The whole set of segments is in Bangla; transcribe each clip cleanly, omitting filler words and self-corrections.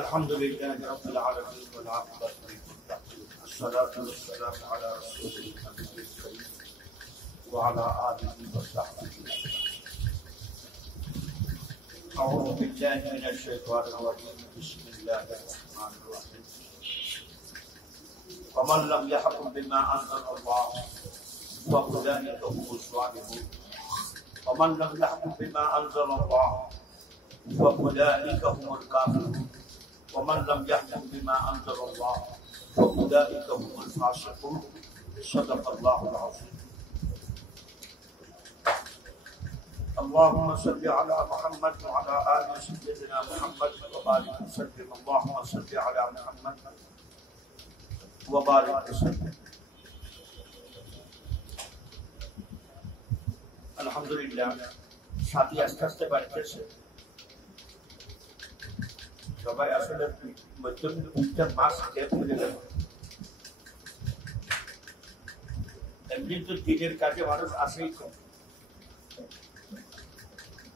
الحمد لله رب العالمين والعاقبة للمتقين الصلاة والسلام على رسول النبي الكريم وعلى آله وصحبه أعوذ بالله من الشيطان الرجيم بسم الله الرحمن الرحيم ومن لم يحكم بما أنزل الله فأولئك هم الظالمون ومن لم يحكم بما أنزل الله فأولئك هم الكافرون ومن لم يحكم بما أنزل الله فأولئك هم الفاسقون صدق الله العظيم اللهم صل على محمد وعلى آل سيدنا محمد وبارك وسلم اللهم صل على محمد وبارك وسلم আলহামদুলিল্লাহ সাথী আস্তে আস্তে বাড়তেছে সবাই আসলে মধ্যে মাস গ্যাপ হয়ে গেল এমনি তো দিনের কাজে মানুষ আসেই কম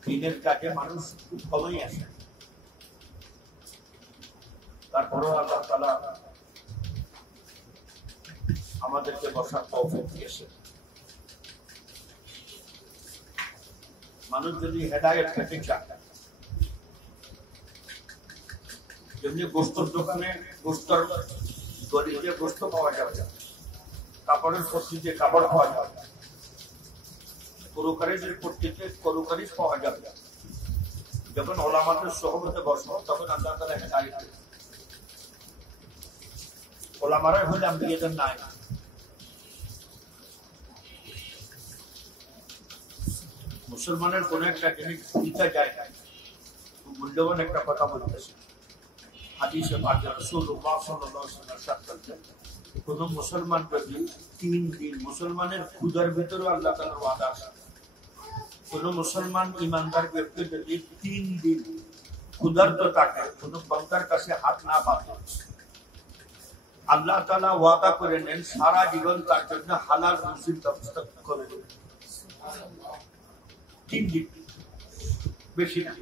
দিনের কাজে মানুষ খুব কমই আসে তারপরেও আল্লাহ তাআলা আমাদেরকে বসার তৌফিক দিয়েছে মানুষ যদি হেদায়েত পেতে চায় যেমনি গোস্তর দোকানে গোস্তর গলিতে গোস্ত পাওয়া যাবে কাপড়ের পট্টিতে কাপড় পাওয়া যাবে করুকারিজের পট্টিতে করুকারিজ পাওয়া যাবে যখন ওলামাদের সহবতে বসবো তখন আল্লাহ তাআলা হেদায়েত দেবেন ওলামারাই হলে আম্বিয়াদের নাই মুসলমানের কোন একটা জিনিস দিতে যায় না মূল্যবান একটা কথা বলতেছে হাদিসে পাকে রাসূলুল্লাহ সাল্লাল্লাহু আলাইহি ওয়াসাল্লাম ইরশাদ করেছেন কোন মুসলমান যদি 3 দিন মুসলমানের ক্ষুধার ভিতরে আল্লাহ তাআলার ওয়াদা আছে কোন মুসলমান ঈমানদার ব্যক্তি যদি 3 দিন ক্ষুধার্ত থাকে কোন বান্দার কাছে হাত না পাতে আল্লাহ তাআলা ওয়াদা করে নেন সারা জীবন তার জন্য হালাল রুজির ব্যবস্থা করে দেবেন সুবহানাল্লাহ 3 দিন বেশি না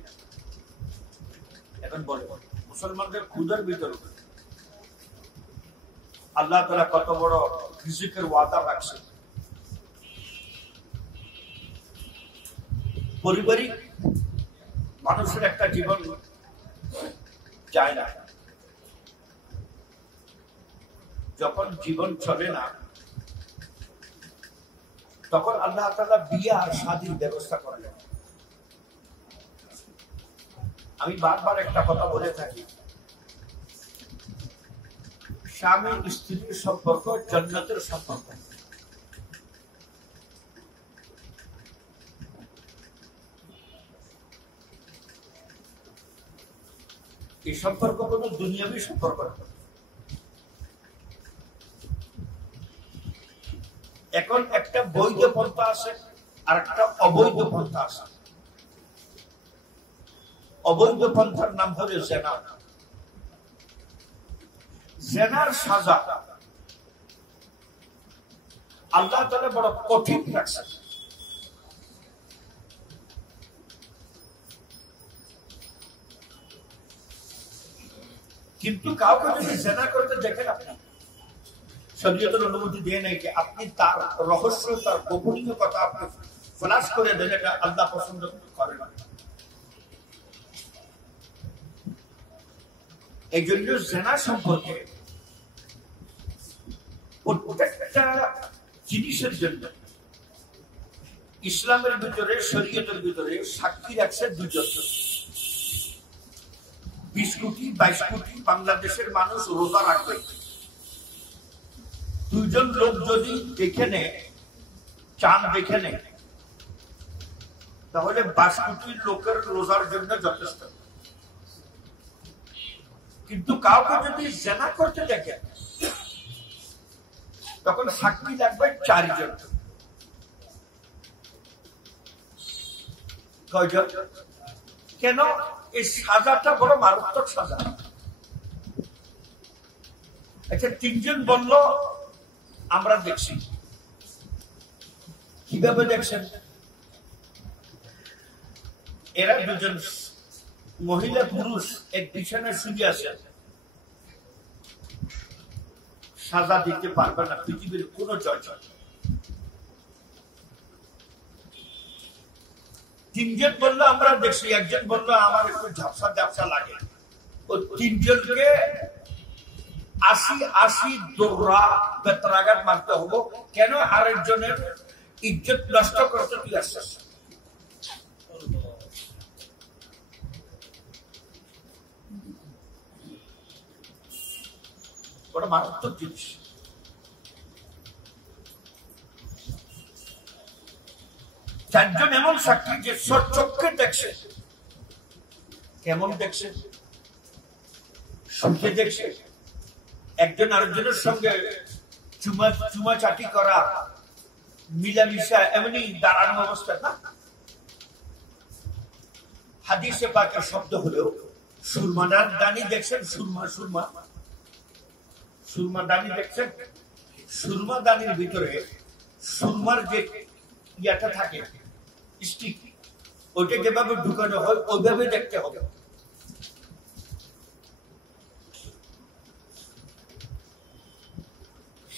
এখন বলে মুসলমানদের ক্ষুধার ভিতরে আল্লাহ তাআলা কত বড় রিজিকের ওয়াদা রাখছেন পারিবারিক মানুষের একটা জীবন যায় না যখন জীবন চলে না তখন আল্লাহ তাআলা বিয়ে আর শাদীর ব্যবস্থা করেন আমি বারবার একটা কথা বলে থাকি স্বামী স্ত্রীর সম্পর্ক জান্নাতের সম্পর্ক এই সম্পর্ক কোনো দুনিয়াবী সম্পর্ক না এখন একটা বৈধ পন্থা আছে আর একটা অবৈধ পন্থা আছে অবৈধ পন্থার নাম হলো জিনা জিনার সাজা আল্লাহ তাআলা বড় কঠিন রাখছেন কিন্তু কাউকে যদি জিনা করতে দেখেন আপনি শরীয়তের অনুমতি দিয়ে নাই যে আপনি তার রহস্য তার গোপনীয় কথা আপনি ফ্লাশ করে দেন এটা আল্লাহ পছন্দ করে না এই জন্য জিনা সম্পর্কে প্রত্যেকটা জিনিসের জন্য ইসলামের ভিতরে শরীয়তের ভিতরে সাক্ষী রাখছে দুজন 20 কোটি 22 কোটি বাংলাদেশের মানুষ রোজা রাখবে দুজন লোক যদি দেখে নেয় চাঁদ দেখে নেয় তাহলে 22 কোটি লোকের রোজার জন্য যথেষ্ট কিন্তু কাউকে যদি জিনা করতে দেখে তখন সাক্ষী লাগবে 4 জন কয়জন কেন এই সাজাটা বড় মারাত্মক সাজা আচ্ছা 3 জন বলল আমরা দেখছি কিভাবে দেখছেন এরা দুজন মহিলা পুরুষ এক বিছানায় শুয়ে আছে, সাজা দিতে পারবে না পৃথিবীর কোন জজ। তিনজন বললো আমরা দেখছি, একজন বললো আমার একটু ঝাপসা ঝাপসা লাগে, ও তিনজনকে ৮০ দৌড়া বেত্রাঘাত মারতে হবো কেন? আরেকজনের ইজ্জত নষ্ট করতে তুই আসছিস। ওটা মারাত্মক জিনিস। চারজন এমন সাক্ষী যে চোখে দেখছে, কেমন দেখছে, শুনতে দেখছে, একজন আরেকজনের সঙ্গে চুমা চাটি করা, মিলামিশা, এমনি দাঁড়ানো অবস্থা না। হাদিসে পাকের শব্দ হলেও সুরমাদার দানি দেখছেন, সুরমা দানি দেখছেন। সুরমা দানির ভিতরে সুরমার যে ইয়াটা থাকে স্টিক, ওইটা যেভাবে ঢুকানো হয় ওইভাবে দেখতে হবে।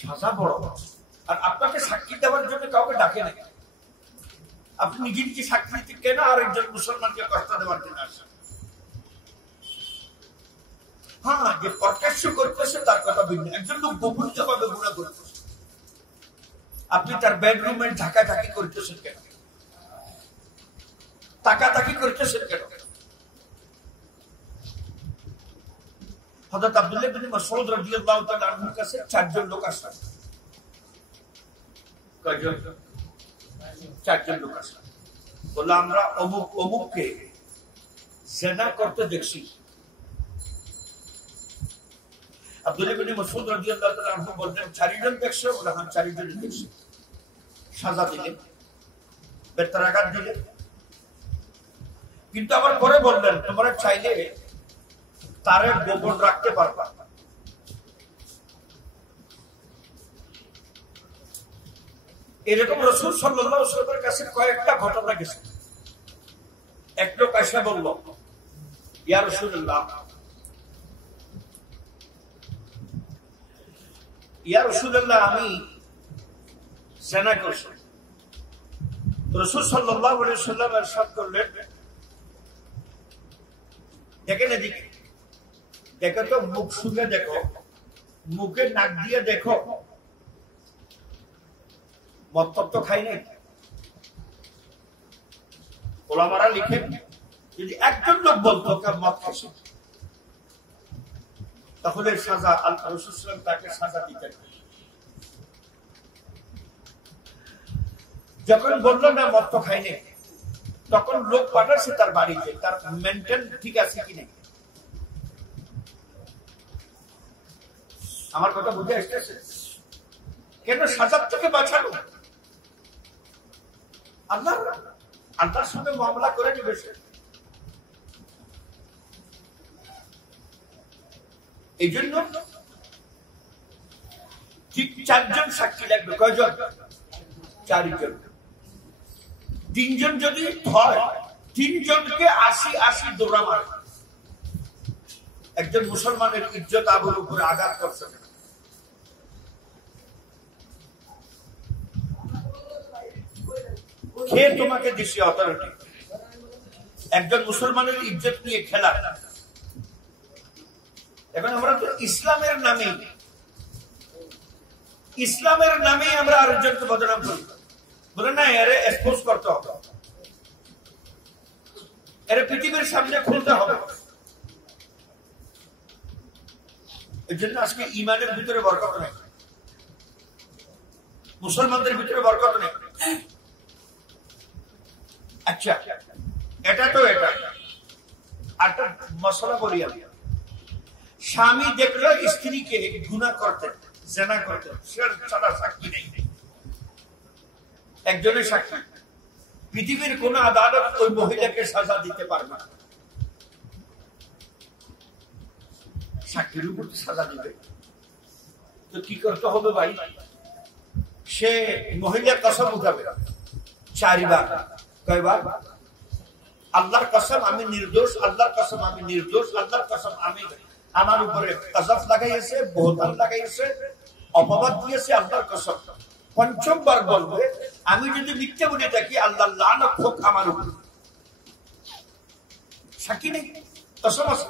সাজা বড়। আর আপনাকে সাক্ষী দেওয়ার জন্য কাউকে ডাকে না, আপনি নিজে নিজে সাক্ষী দিতে কেন আরেকজন মুসলমানকে কষ্ট দেওয়ার জন্য আসেন? হ্যাঁ, যে প্রকাশ্য করতেছে তার কথা ভিন্ন, একজন লোক গোপনীয় ভাবে গুণা করতেছে, আপনি তার বেডরুমের ঝাঁকাঝাঁকি করতেছেন কেন? তাকাতাকি করতেছেন কেন? হযরত আব্দুল্লাহ ইবনে মাসউদ রাদিয়াল্লাহু তাআলা আনহুর কাছে চারজন লোক আসলেন। কয়জন? চারজন লোক আসলেন। বলল আমরা অমুক অমুককে জিনা করতে দেখছি। আব্দুল্লাহ ইবনে মাসউদ রাদিয়াল্লাহু তাআলা আনহু বললেন চারজন দেখছো? বলে হ্যাঁ চারজন দেখছি। সাজা দিলেন, বেত্রাঘাত দিলেন, কিন্তু আবার পরে বললেন তোমরা চাইলে তারে গোপন রাখতে পারবা। এরকম রাসূল সাল্লাল্লাহু আলাইহি ওয়াসাল্লামের কাছে কয়েকটা ঘটনা গেছে। এক লোক এসে বলল ইয়া রাসূলুল্লাহ, আমি জিনা করছি। রাসূল সাল্লাল্লাহু আলাইহি ওয়াসাল্লাম ইরশাদ করলেন দেখেন এদিকে, দেখো তো, মুখ শুনে দেখো, মুখে নাক দিয়ে দেখো, মদ তো খাই নাই। ওলামারা লিখেন যদি একজন লোক বলতো মদ খাইছে, তাহলে সাজা আল্লাহ রাসূল সাল্লাল্লাহু আলাইহি ওয়াসাল্লাম তাকে সাজা দিতেন। যখন বললো না মদ তো খাই নাই, তখন লোক পাঠাচ্ছে তার বাড়িতে, তার মেন্টাল ঠিক আছে কি নেই। আমার কথা বুঝে আসতেছে? কেন? সাজার থেকে বাঁচানো। আল্লাহর সঙ্গে মামলা করে নিবে সে। এই জন্য ঠিক চারজন সাক্ষী লাগবে। কয়জন? চারজন। তিনজন যদি হয়, তিনজনকে ৮০ দৌড়া মারে। একজন মুসলমানের ইজ্জত আবরুর উপরে আঘাত করছে না। কে তোমাকে দিছে অথরিটি? একজন মুসলমানের ইজ্জত নিয়ে খেলা। এখন আমরা তো ইসলামের নামে আমরা আরেকজনকে বদনাম করি। বলে না এরে এক্সপোজ করতে হবে, এর পৃথিবীর সামনে খুলতে হবে। এর জন্য আজকে ইমানের ভিতরে বরকত নেই, মুসলমানদের ভিতরে বরকত নেই। আচ্ছা, এটা তো এটা একটা মশলা বলি আমি। স্বামী দেখলো স্ত্রীকে গুনাহ করতে, জিনা করতে, সে ছাড়া সাক্ষী নেই, একজনের সাক্ষী। পৃথিবীর কোন আদালত ওই মহিলাকে সাজা দিতে পারবে না। সাক্ষীর উপর সাজা দিবে তো কি করতে হবে ভাই? সে মহিলা কসম উঠাবে ৪ বার। কয়বার? আল্লাহর কসম আমি নির্দোষ, আল্লাহর কসম আমি নির্দোষ, আল্লাহর কসম আমি, আমার উপরে কাযাব লাগাইছে, বহতান লাগাইছে, অপবাদ দিয়েছে, আল্লাহর কসম। পঞ্চমবার বলবে আমি যদি মিথ্যা বলে থাকি আল্লাহ লানত হোক আমার উপর। সাক্ষী নেই, কসম আছে।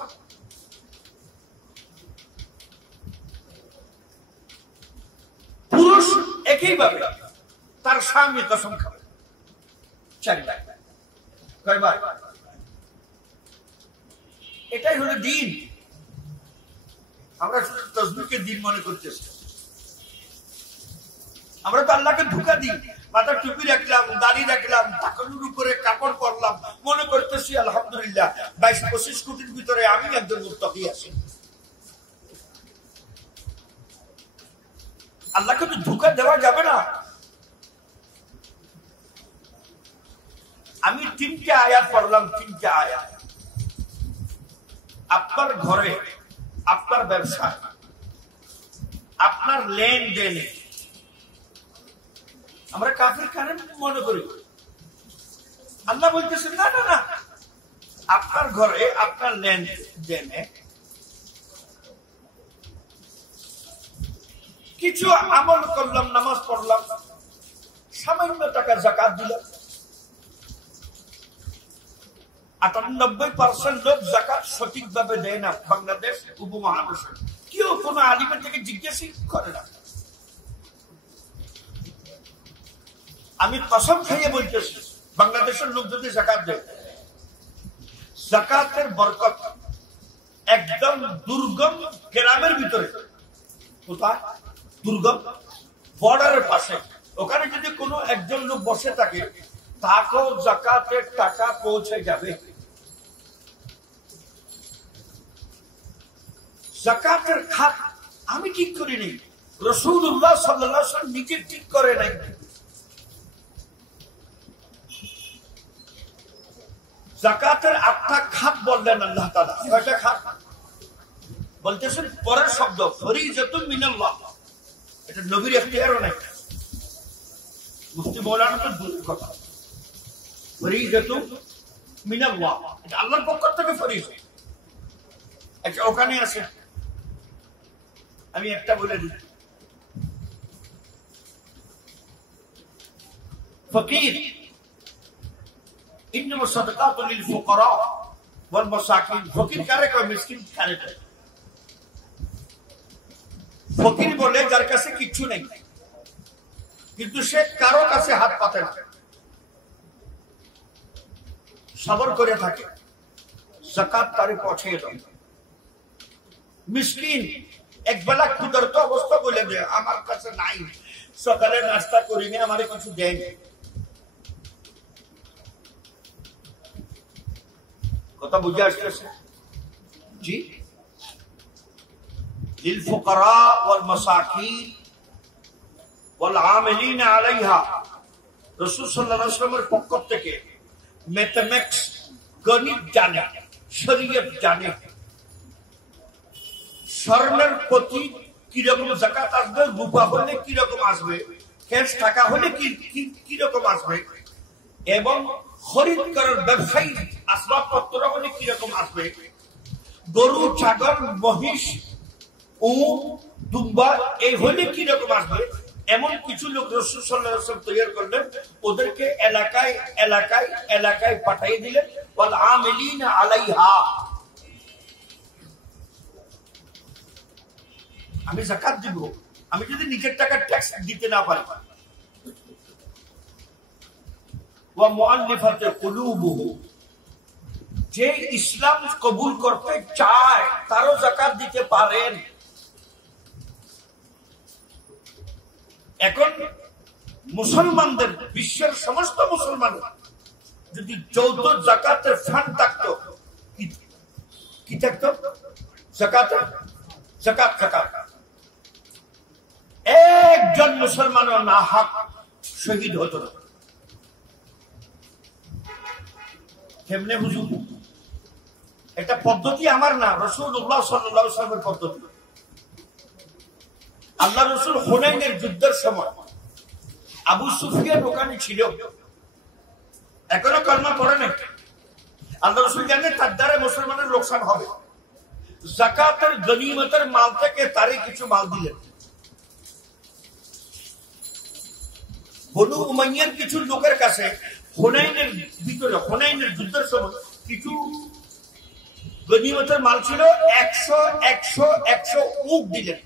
পুরুষ একইভাবে তার স্বামী কসম খাবে 4 বার, কয়বার? এটাই হলো দিন। আমরা শুধু তাসবিহকে দিন মনে করতেছি। আমরা তো আল্লাহকে ধোঁকা দিই। মাথা টুপি রাখলাম, দাড়ি রাখলাম, টাকার উপরে কাপড় পরলাম, মনে করতেছি আলহামদুলিল্লাহ 22-25 কোটির ভিতরে আমি একজন মুত্তাকি আছি। আল্লাহকে তো ধোঁকা দেওয়া যাবে না। আমি 3টে আয়াত পড়লাম, 3টে আয়াত। আপনার ঘরে, আপনার ব্যবসা, আপনার লেনদেনে আমরা কাফির কারে মনে করি। আল্লাহ বলতেছেন না না না, আপনার ঘরে আপনার লেনদেনে কিছু আমল করলাম, নামাজ পড়লাম, সামান্য টাকা যাকাত দিলাম। 98% লোক যাকাত সঠিকভাবে দেয় না বাংলাদেশ উপমহাদেশে। কেউ কোনো আলিমের থেকে জিজ্ঞাসা করে না। আমি কসম খাইয়ে বলতেছি, বাংলাদেশের লোক যদি যাকাত দেয়, যাকাতের বরকত একদম দুর্গম গ্রামের ভিতরে, কোথায় দুর্গম বর্ডারের পাশে, ওখানে যদি কোনো একজন লোক বসে থাকে তাকেও যাকাতের টাকা পৌঁছে যাবে। যাকাতের খাত আমি ঠিক করিনি, রাসূলুল্লাহ সাল্লাল্লাহু আলাইহি ওয়াসাল্লাম নিজে ঠিক করে নাই। যাকাতের 8টা খাত বললেন আল্লাহ তাআলা। কয়টা খাত বলতেছেন? পরের শব্দ ফরিজাতুম মিনাল্লাহ। এটা নবীর ইখতিয়ারও নাই, মুফতি মাওলানা তো দূরের কথা। ফরিজাতুম মিনাল্লাহ, এটা আল্লাহর পক্ষ থেকে ফরিজা। আচ্ছা, ওখানে আছে, আমি একটা বলে দিই। ফকির, ইন্নামা সাদাকাতু লিল ফুকারা ওয়াল মাসাকিন। ফকির কারে কয়? মিসকিন কারে কয়? ফকির বলে যার কাছে কিচ্ছু নেই, কিন্তু সে কারো কাছে হাত পাতে না, সবর করে থাকে, যাকাত তারে পৌঁছে দেয়। মিসকিন একবেলা ক্ষুধার্ত অবস্থা বলে দেয়, আমার কাছে নাই, সকালে নাস্তা করিনি, আমারে কিছু দেয়। কথা বুঝে আসতেছে? জি। লিল ফুকারা ওয়াল মাসাকিন ওয়াল আমিলিন আলাইহা। রাসূল সাল্লাল্লাহু আলাইহি ওয়াসাল্লামের পক্ষ থেকে ম্যাথমেটিক্স, গণিত জানে, শরীয়ত জানে, স্বর্ণের প্রতি কিরকম যাকাত আসবে, রূপা হলে কিরকম আসবে, ক্যাশ টাকা হলে কিরকম আসবে, এবং খরিদ করার ব্যবসায়ী আসবাবপত্র হলে কিরকম আসবে, গরু, ছাগল, মহিষ, উট, দুম্বা এই হলে কিরকম আসবে, এমন কিছু লোক রাসূল সাল্লাল্লাহু আলাইহি ওয়াসাল্লাম তৈরি করলেন। ওদেরকে এলাকায় এলাকায় এলাকায় পাঠিয়ে দিলেন। ওয়াল আমিলিনা আলাইহা। আমি যাকাত দিব, আমি যদি নিজের টাকা ট্যাক্স দিতে না পারি, ওয়া মুআল্লিফাতি কুলুবুহু, যে ইসলাম কবুল করতে চায় তারও যাকাত দিতে পারেন। এখন মুসলমানদের, বিশ্বের সমস্ত মুসলমান যদি যৌথ যাকাতের ফান্ড থাকতো, কি থাকতো? যাকাত। একজন মুসলমানও না হক শহীদ হতো না। কেমনে হুজুর? এটা পদ্ধতি আমার না, রাসূলুল্লাহ সাল্লাল্লাহু আলাইহি ওয়াসাল্লামের পদ্ধতি। আল্লাহ রাসূল হুনাইনের যুদ্ধের সময় আবু সুফিয়ান ওখানে ছিল, এখনো কলমা পড়ে নাই, আল্লাহ রাসূল জানেন তার দ্বারা মুসলমানের লোকসান হবে। যাকাতের গনিমতের মাল থেকে তারে কিছু মাল দিলেন। বনু উমাইয়ার কিছু লোকের কাছে হুনাইনের ভিতরে, হুনাইনের যুদ্ধের সময় কিছু গনিমতের মাল ছিল, 100 উট দিলেন।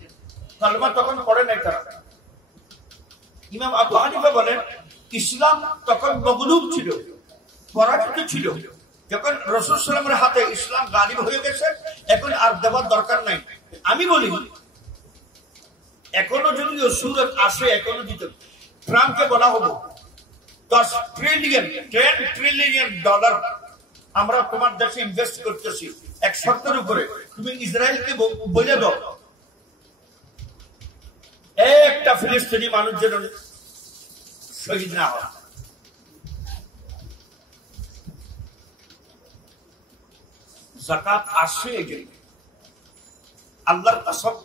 কালেমা তখন পড়ে নাই তারা। ইমাম আবু হানিফা বলেন ইসলাম তখন মগলুব ছিল, পরাজিত ছিল। যখন রাসূল সাল্লাল্লাহু আলাইহি ওয়াসাল্লামের হাতে ইসলাম গালিব হয়ে গেছে, এখন আর দেওয়ার দরকার নাই। আমি বলি এখনো যদি সুরত আসে, এখনো দিতে ট্রাম্পকে বলা হবো 10 ট্রিলিয়ন ডলার আমরা তোমার দেশে ইনভেস্ট করতেছি এক শর্তের উপরে, তুমি ইসরায়েলকে বলে দাও একটা ফিলিস্তিনি মানুষ যেন শহীদ না হয়। যাকাত আসে এই জন্য। আল্লাহর কসম,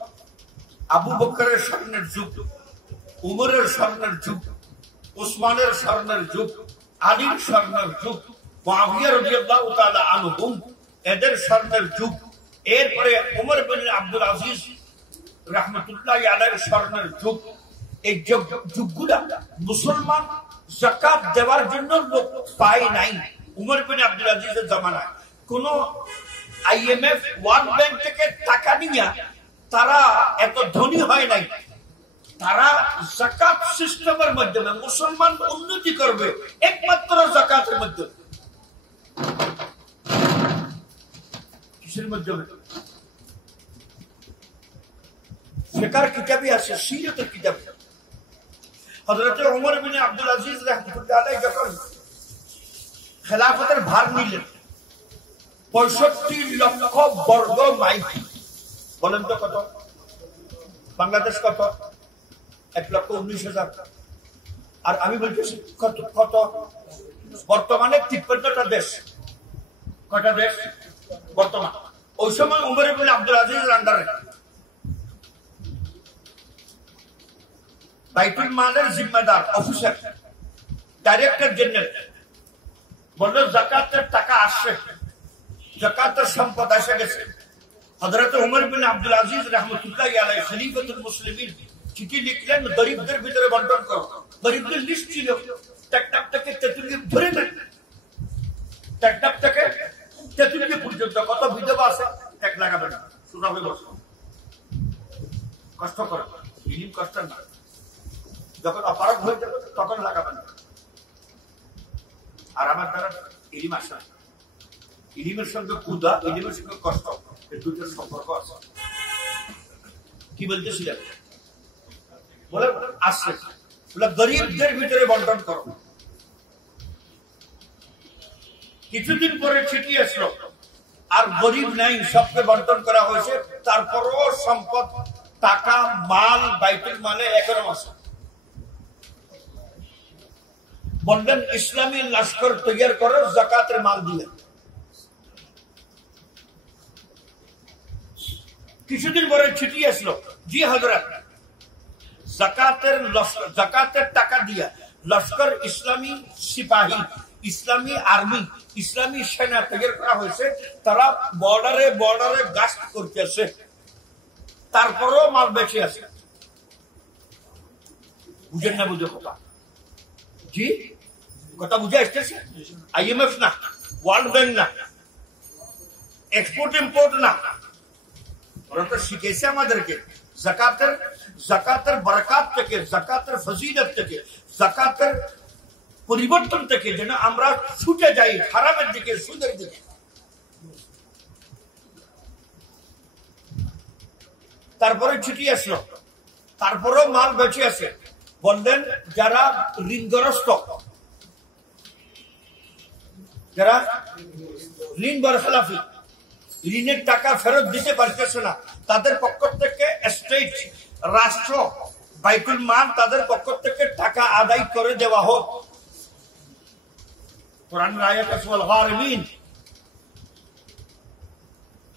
আবু বকরের স্বর্ণের যুগ, উমরের স্বর্ণের যুগ, উসমানের স্বর্ণের যুগ, আলীর স্বর্ণের যুগ, মুআবিয়া রাদিয়াল্লাহু তাআলা আনহুম এদের স্বর্ণের যুগ, এরপরে উমর বিন আব্দুল আজিজ রাহমাতুল্লাহি আলাইহির স্বর্ণের যুগ। এই যুগগুলা মুসলমান যাকাত দেওয়ার জন্য লোক পায় নাই। উমর বিন আব্দুল আজিজের জামানায় কোন আইএমএফ, ওয়ার্ল্ড ব্যাংক থেকে টাকা নিয়ে তারা এত ধনী হয় নাই। তারা যাকাত সিস্টেমের মাধ্যমে মুসলমান উন্নতি করবে একমাত্র যাকাতের মাধ্যমে। কিসের মাধ্যমে? ফিকহের কিতাবে আছে, সিরাতের কিতাবে হযরত ওমর বিন আব্দুল আজিজ রাহমাতুল্লাহি আলাইহি যখন খেলাফতের ভার নিলেন, 65 লক্ষ বর্গ মাইল। বলেন তো কত? বাংলাদেশ কত? 1,19,000। আর আমি বলতেছি কত কত বর্তমানে 53টা দেশ। কয়টা দেশ বর্তমান? ওই সময় উমর ইবনে আব্দুল আজিজের আন্ডারে বাইতুল মালের জিম্মেদার অফিসার, ডাইরেক্টর জেনারেল বলল যাকাতের টাকা আসছে, যাকাতের সম্পদ এসে গেছে। হযরত উমর বিন আব্দুল আজিজ রাহমাতুল্লাহি আলাইহি খলিফাতুল মুসলিমিন চিঠি লিখলেন, গরিবদের ভিতরে বন্টন করো। গরিবদের লিস্ট ছিল, ট্যাকটাপ থেকে তেতুলিয়া ধরে নেন, ট্যাকটাপ থেকে তেতুলিয়া পর্যন্ত কত বিধবা আছে ট্যাক লাগাবেন না, সোজা হয়ে বসো, কষ্ট করো, ইলিম কষ্ট না, যখন অপারগ হয়ে যাবে তখন লাগাবেন। আর আমার দ্বারা ইলিম আসে না। ইলিমের সঙ্গে ক্ষুধা, ইলিমের সঙ্গে কষ্ট, এই দুটোর সম্পর্ক আছে। কি বলতেছিলেন? বলে আসছে, বলে গরিবদের ভিতরে বন্টন করো। কিছুদিন পরে চিঠি আসলো, আর গরিব নাই, সবকে বন্টন করা হয়েছে। তারপরও সম্পদ, টাকা, মাল বাইতুল মালে এখনো আছে। বললেন ইসলামী লস্কর তৈরি করো, যাকাতের মাল দিলেন। কিছুদিন পরে চিঠি আসলো, জি হযরত, যাকাতের টাকা দিয়া লস্কর, ইসলামী সিপাহী, ইসলামী আর্মি, ইসলামী সেনা তৈরি করা হয়েছে। তারা বর্ডারে বর্ডারে গাস্ট করতেছে, তারপরও মাল বেঁচে আছে। বুঝেন না? বুঝে কথা? জি কথা বুঝে আসতেছে? আইএমএফ না, ওয়ার্ল্ড ব্যাংক না, এক্সপোর্ট ইম্পোর্ট না, ওরা তো শিখেছে আমাদেরকে যাকাতের বরকত থেকে, যাকাতের ফজিলত থেকে, যাকাতের পরিবর্তন থেকে যেন আমরা ছুটে যাই হারামের দিকে, সুদের দিকে। তারপরে চিঠি আসলো, তারপরেও মাল বেঁচে আছে। বললেন যারা ঋণগ্রস্ত, যারা ঋণ বরখেলাফি, ঋণের টাকা ফেরত দিতে পারতেছে না, তাদের পক্ষ থেকে স্টেট, রাষ্ট্র, বাইতুল মাল তাদের পক্ষ থেকে টাকা আদায় করে দেওয়া হোক। কোরআনের আয়াত আছে ওয়াল গারিমিন।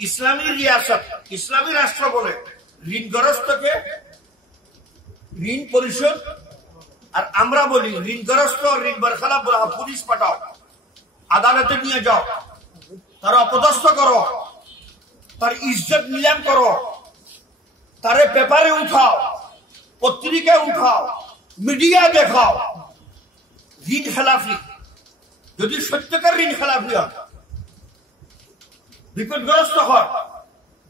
ইসলামী রিয়াসত, ইসলামী রাষ্ট্র বলে ঋণগ্রস্তকে ঋণ পরিশোধ, আর আমরা বলি ঋণগ্রস্ত, ঋণ বরখেলাফ বলা, পুলিশ পাঠাও, আদালতে নিয়ে যাও, তার অপদস্থ করো, তার ইজ্জত নিলাম করো, তারে পেপারে উঠাও, পত্রিকায় উঠাও, মিডিয়া দেখাও ঋণ খেলাফি। যদি সত্যকার ঋণ খেলাফি হয়, বিপদগ্রস্ত হয়।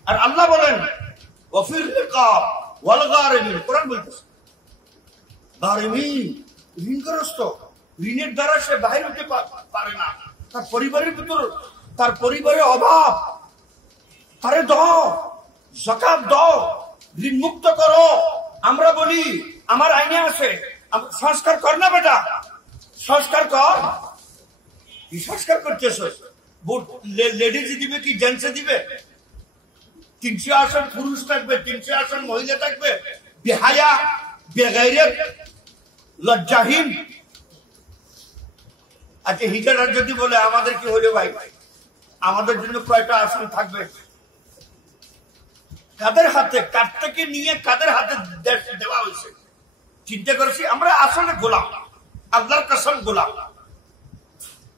আর আল্লাহ বলেন ওয়াফির রিকাব ওয়াল গারিমিন, কোরআন বলতেছে গারিমিন ঋণগ্রস্ত, ঋণের দ্বারা সে বাহির হতে পারে না, তার পরিবারের ভিতর, তার পরিবারের অভাব, তারে দাও, যাকাত দাও, ঋণ মুক্ত করো। আমরা বলি আমার আইনে আছে, সংস্কার কর না বেটা, সংস্কার কর। কি সংস্কার করতেছ? লেডিজ দিবে কি জেন্টসে দিবে? 300 আসন পুরুষ থাকবে, 300 আসন মহিলা থাকবে। বেহায়া, বেগাইরত, লজ্জাহীন। আচ্ছা হিটার যদি বলে আমাদের কি হলো ভাই, আমাদের জন্য কয়টা আসন থাকবে? কাদের হাতে, কার থেকে নিয়ে কাদের হাতে দেওয়া হয়েছে? চিন্তা করেছি আমরা আসলে গোলাম, আল্লাহর কসম গোলাম।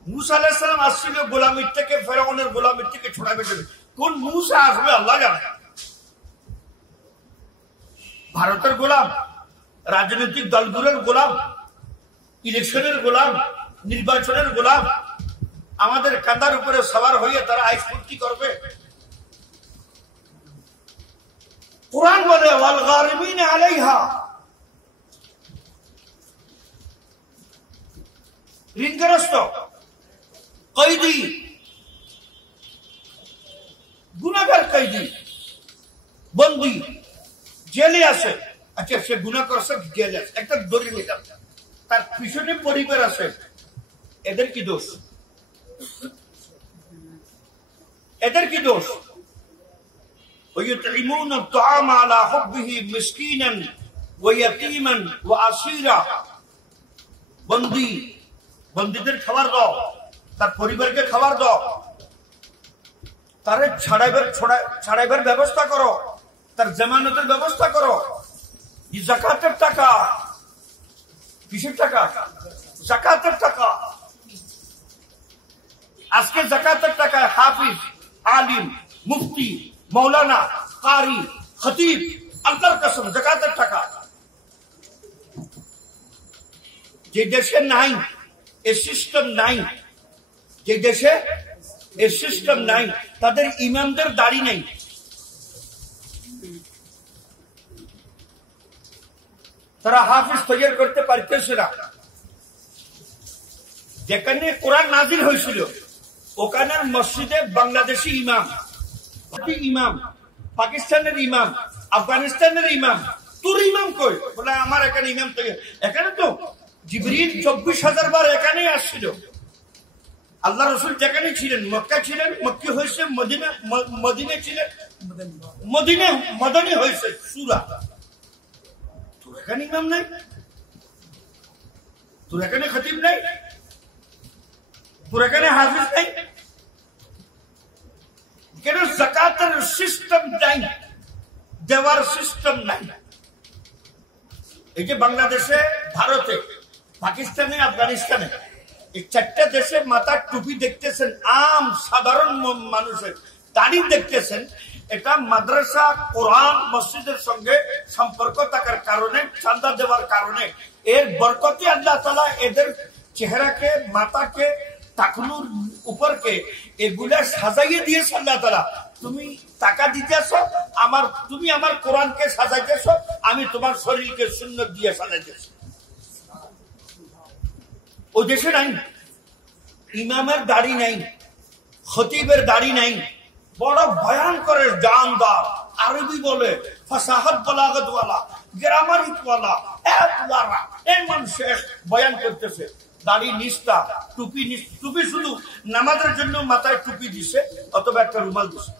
মুসা আলাইহিস সালাম আসছিল গোলামির থেকে, ফেরাউনের গোলামির থেকে ছুড়াবে। কোন মুসা আসবে আল্লাহ জানে। ভারতের গোলাম, রাজনৈতিক দলগুলোর গোলাম, ইলেকশনের গোলাম, নির্বাচনের গোলাম। আমাদের কাঁদার উপরে সবার হয়ে তারা আইস পূর্তি করবে। কোরআন বলে ওয়াল গারিমিন আলাইহা, ঋণগ্রস্ত, কয়েদি, গুনাহগার, কয়েদি, বন্দী, জেলে আছে। আচ্ছা সে গুনাহ করছে, জেলে আছে, একটা দড়ি নিলাম, তার পিছনে পরিবার আছে, এদের কি দোষ? এদের কি দোষ? ويطعمون الطعام على حبه مسكينا ويتيما واسيرا। বন্দীদের খাবার দাও, তার পরিবারকে খাবার দাও, তারে ছাড়াইবার ব্যবস্থা করো, তার জামানতের ব্যবস্থা করো। যাকাতের টাকা, কিসের টাকা? যাকাতের টাকা। আজকে যাকাতের টাকা হাফিজ, আলিম, মুফতি, মৌলানা, কারি, খতিব, আল্লাহর কসম যাকাতের টাকা। যে দেশে নাই এ সিস্টেম নাই, যে দেশে এ সিস্টেম নাই, তাদের ইমামদের দাড়ি নেই। তারা হাফিজ তৈরি করতে পারতেছে না। যেখানে কোরআন নাজিল হয়েছিল ওখানের মসজিদে বাংলাদেশি ইমাম, ইমাম, পাকিস্তানের ইমাম, আফগানিস্তানের ইমাম, তোর ইমাম কই? বলে আমার এখানে ইমাম তৈরি। এখানে তো জিবরিল 24,000 বার এখানেই আসছিল। আল্লাহ রসুল যেখানে ছিলেন, মক্কা ছিলেন, মক্কি হয়েছে, মদিনে ছিলেন, মদনী হয়েছে সূরা। তোর এখানে ইমাম নাই, তোর এখানে খতিব নাই, তোর এখানে হাফিজ নাই কেন? যাকাতের সিস্টেম নাই, দেওয়ার সিস্টেম নাই। এই যে বাংলাদেশে, ভারতে, পাকিস্তানে, আফগানিস্তানে, এই 4টা দেশে মাথার টুপি দেখতেছেন আম সাধারণ মানুষের, দাড়ি দেখতেছেন। এটা মাদ্রাসা, কোরআন, মসজিদের সঙ্গে সম্পর্ক থাকার কারণে, চাঁদা দেওয়ার কারণে, এর বরকতে আল্লাহ তাআলা এদের চেহারাকে, মাথাকে, টাকনুর উপরকে এগুলা সাজাইয়ে দিয়েছে আল্লাহ তাআলা। তুমি টাকা দিতেছ, তুমি আমার কোরআনকে সাজাইতেছ, আমি তোমার শরীরকে সুন্নাত দিয়ে সাজাইতেছি। ও দেশে নাই, ইমামের দাড়ি নাই, খতিবের দাড়ি নাই, বড় ভয়ঙ্কর জানদার, আরবি বলে, ফাসাহাত বালাগত ওয়ালা, গ্রামারিক ওয়ালা, একওয়ালা, এমন শেষ বয়ান করতেছে। দাড়ি নিস্তা, টুপি টুপি শুধু নামাজের জন্য মাথায় টুপি দিছে, অথবা একটা রুমাল দিছে।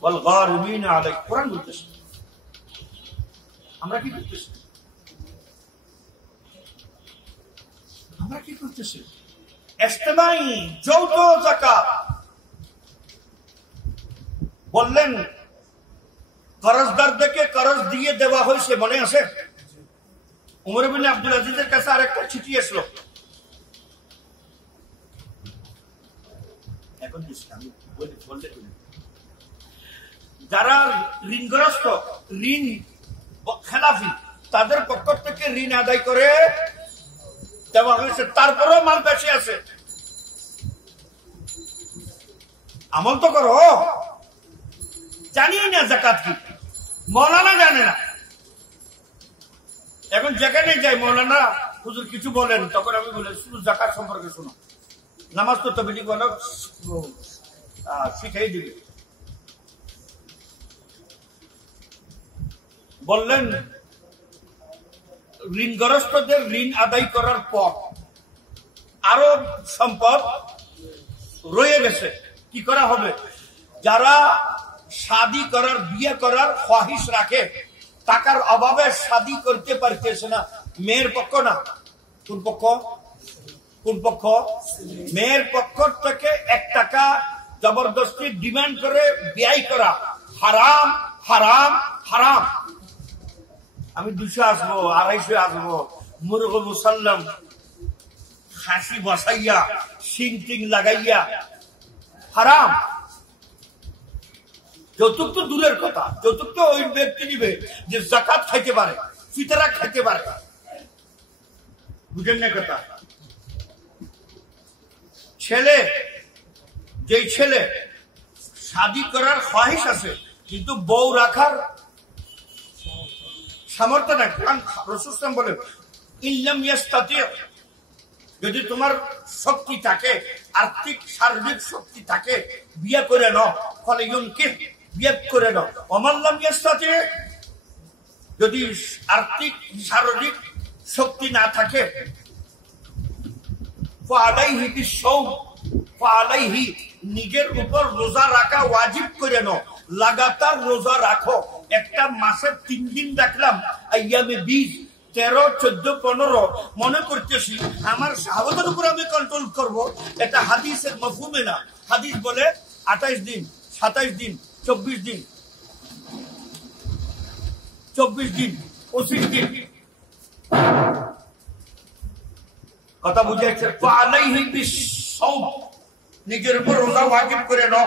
ওয়াল গারিমিন আলাইহি, কোরআন বলতেছে। আমরা কি করতেছি? আমরা কি করতেছি? ইজতিমাই যৌথ যাকাত বললেন, করজদারদেরকে করজ দিয়ে দেওয়া হয়েছে, মনে আছে? উমর ইবনে আব্দুল আজিজের কাছে আরেকটা চিঠি আসলো, এখন আমি বললে যারা ঋণগ্রস্ত, ঋণ খেলাফি, তাদের পক্ষ থেকে ঋণ আদায় করে দেওয়া হয়েছে, তারপরেও মাল বেশি আছে। আমল তো করো, জানি না জাকাত কি, মৌলানা জানে না। এখন যেখানে যাই মৌলানা হুজুর কিছু বলেন, তখন আমি বলি শুধু জাকাত সম্পর্কে শোনো, নামাজ তো তবলিগ বলো শিখাই দিবে। বললেন ঋণগ্রস্তদের ঋণ আদায় করার পর আরো সম্পদ রয়ে গেছে, কি করা হবে? যারা শাদী করার, বিয়ে করার খ্বাহিশ রাখে, টাকার অভাবে শাদী করতে পারতেছে না, মেয়ের পক্ষ না, কোন পক্ষ? কোন পক্ষ? মেয়ের পক্ষ থেকে 1 টাকা জবরদস্তি ডিমান্ড করে বিয়ে করা হারাম, হারাম, হারাম। আমি 200 আসবো, 250 আসবো, মুরগ মুসাল্লাম খাসি বসাইয়া শিং টিং লাগাইয়া, হারাম। যৌতুক তো দূরের কথা, যৌতুক তো ওই ব্যক্তি নিবে যে জাকাত খাইতে পারে, ফিতরা খাইতে পারে। বুঝেন না কথা? ছেলে, যেই ছেলে শাদী করার খ্বাহিশ আছে কিন্তু বউ রাখার সামর্থ্য নাই, রাসূল সাল্লাল্লাহু আলাইহি ওয়াসাল্লাম বলেন ইল্লাম ইয়াস্তাতি, যদি তোমার শক্তি থাকে, আর্থিক শারীরিক শক্তি থাকে, বিয়ে করে নাও, ফলে বিয়ে করে নাও। ওমাল্লাম ইয়াস্তাতি, যদি আর্থিক শারীরিক শক্তি না থাকে, ফালাইহি বিসওম, ফালাইহি, নিজের উপর রোজা রাখা ওয়াজিব করে নাও, লাগাতার রোজা রাখো। একটা মাসে 3 দিন রাখলাম, আইয়ামে 20, 13, 14, 15 মনে করতেছি আমার শাহাওয়াতের উপর আমি কন্ট্রোল করব, এটা হাদিসের মফহুমে না। হাদিস বলে 28 দিন, 27 দিন, 24 দিন, 25 দিন। কথা বুঝাইছে? ফালাইহি বিসওম, নিজের উপর রোজা ওয়াজিব করে নাও।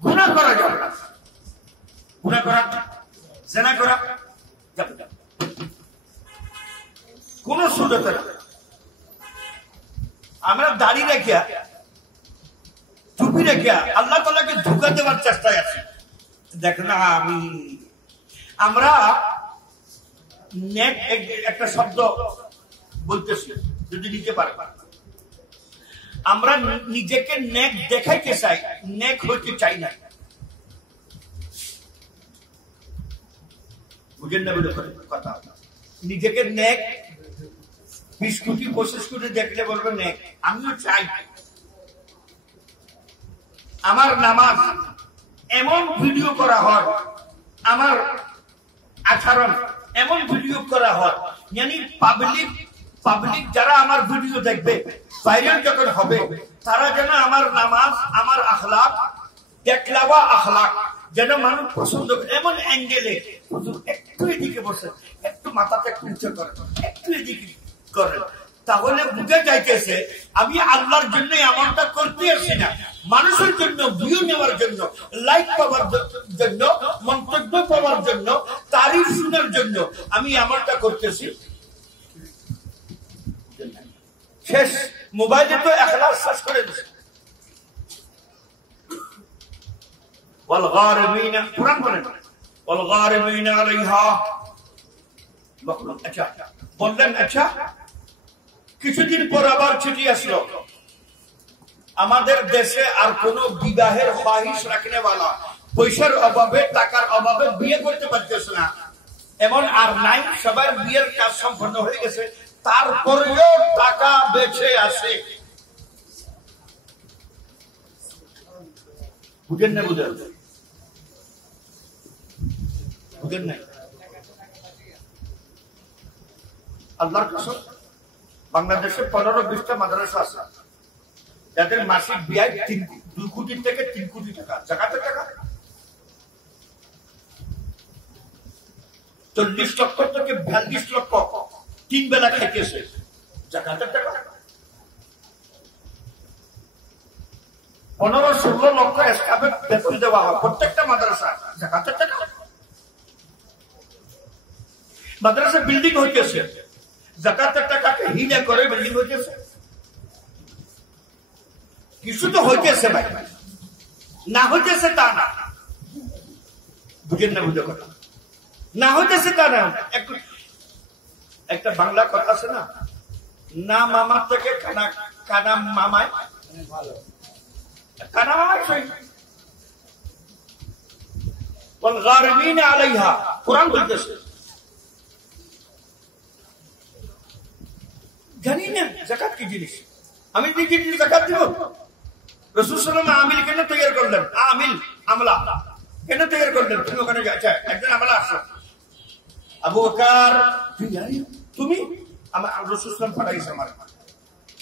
গুনাহ করা যাবে না, গুনাহ করা, জিনা করা যাবে না, কোন সুযোগ না। আমরা দাড়ি রেখে, টুপি রেখে আল্লাহ তাআলাকে ধোঁকা দেওয়ার চেষ্টায় আছি। দেখ না, আমরা নেক, একটা শব্দ বলতেছি, যদি নিতে পারে, আমরা নিজেকে নেক দেখাইতে চাই, নেক হইতে চাই না। বুঝেন না বলে কথা? নিজেকে নেক 20 কোটি 25 কোটি দেখলে বলবে নেক। আমিও চাই আমার নামাজ এমন ভিডিও করা হয়, আমার আচরণ এমন ভিডিও করা হয়, মানে পাবলিক যারা আমার ভিডিও দেখবে, ভাইরাল যখন হবে, তারা যেন আমার নামাজ, আমার আখলাক, দেখলাওয়া আখলাক যেন মানুষ পছন্দ করে। এমন অ্যাঙ্গেলে একটু এদিকে বসে, একটু মাথাটা একটু নিচে করেন, একটু এদিকে করেন, তাহলে বুঝে যাইতেছে আমি আল্লাহর জন্য এমনটা করতে আসি না, মানুষের জন্য, ভিউ নেওয়ার জন্য, লাইক পাওয়ার জন্য, মন্তব্য পাওয়ার জন্য, তারিফ শোনার জন্য আমি এমনটা করতেছি। শেষ, মোবাইলে তো ইখলাস শেষ করে দিচ্ছে। والغارمين قرآن বলেন والغارمين عليها। আচ্ছা বললেন, আচ্ছা কিছুদিন পর আবার চিঠি আসলো, আমাদের দেশে আর কোন বিবাহের খ্বাহিশ রাখনেওয়ালা পয়সার অভাবে, টাকার অভাবে বিয়ে করতে পারতেছে না, এমন আর নাই, সবার বিয়ের কাজ সম্পন্ন হয়ে গেছে, তারপরেও টাকা বেঁচে আছে। বুঝেন না? বুঝেন না? আল্লাহর কসম, বাংলাদেশে 15-20টা মাদ্রাসা আছে যাদের মাসিক ব্যয় 2 কোটি থেকে 3 কোটি টাকা, জাকাতের টাকা। 40 লক্ষ থেকে 42 লক্ষ 3 বেলা খাইতেছে, জাকাতের টাকা। লক্ষ স্টাফের বেতন দেওয়া হয় প্রত্যেকটা মাদ্রাসা জাকাতের টাকা। মাদ্রাসা বিল্ডিং হইতেছে, জাকাতের টাকাকে হিলে করে বিল্ডিং হইতেছে। কিছু তো হইতেছে ভাই, না হইতেছে তা না, বুঝেন না? বুঝে কথা না হইতেছে তা না। একটা বাংলা কথা আছে না, না মামার থেকে কানা কানা মামায় ভালো, কানা মামায় সই বল গারমিন আলাইহা, কোরআন বলতেছে। জানি না যাকাত কি জিনিস, আমি দেখি যাকাত দিব। রাসূল সাল্লাল্লাহু আলাইহি ওয়াসাল্লাম আমিল কেন তৈরি করলেন? আমিল আমলা কেন তৈরি করলেন? তুমি ওখানে যাচ্ছ, একজন আমলা আসো, আবু বকর তুমি আমার রাসূল সাল্লাল্লাহু আলাইহি ওয়াসাল্লাম পাঠাইছে আমার,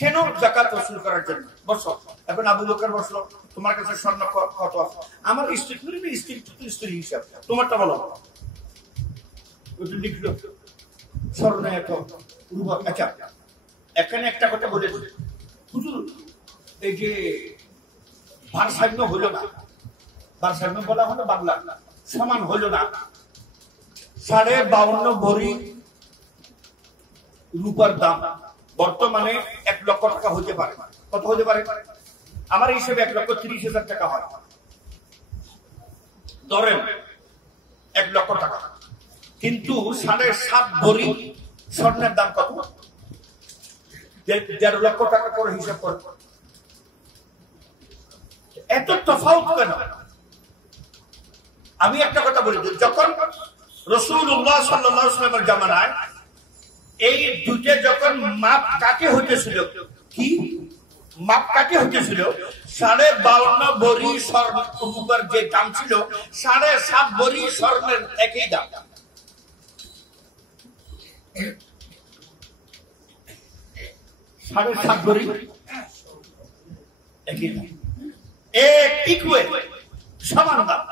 কেন? যাকাত ওসুল করার জন্য। বসো। এখন আবু বকর বসলো, তোমার কাছে স্বর্ণ কত আছে? আমার স্ত্রী হিসাব, তোমারটা বলো। লিখলো স্বর্ণ এত। আচ্ছা, এখানে একটা কথা বলেছি, হুজুর এই যে ভারসাম্য হলো না, ভারসাম্য বলা হলো বাংলা, সমান হলো না। 52.5 ভরি রূপার দাম বর্তমানে 1 লক্ষ টাকা হতে পারে। কত হতে পারে? আমার হিসেবে 1,30,000 টাকা হয়, ধরেন 1 লক্ষ টাকা। কিন্তু 7.5 ভরি স্বর্ণের দাম কত? 1.5 লক্ষ টাকা করে হিসাব করে। এত তফাউত কেন? আমি একটা কথা বলি, যখন রাসূলুল্লাহ সাল্লাল্লাহু আলাইহি ওয়াসাল্লামের জামানায় এই দুটো যখন মাপ কাটে হইতেছিল, কি মাপ কাটে হইতেছিল, 52.5 ভরি স্বর্ণ রূপার যে দাম ছিল 7.5 ভরি স্বর্ণের একই দাম। সাড়ে সাত ভরি একই দাম, এক ইকুয়াল সমান দাম।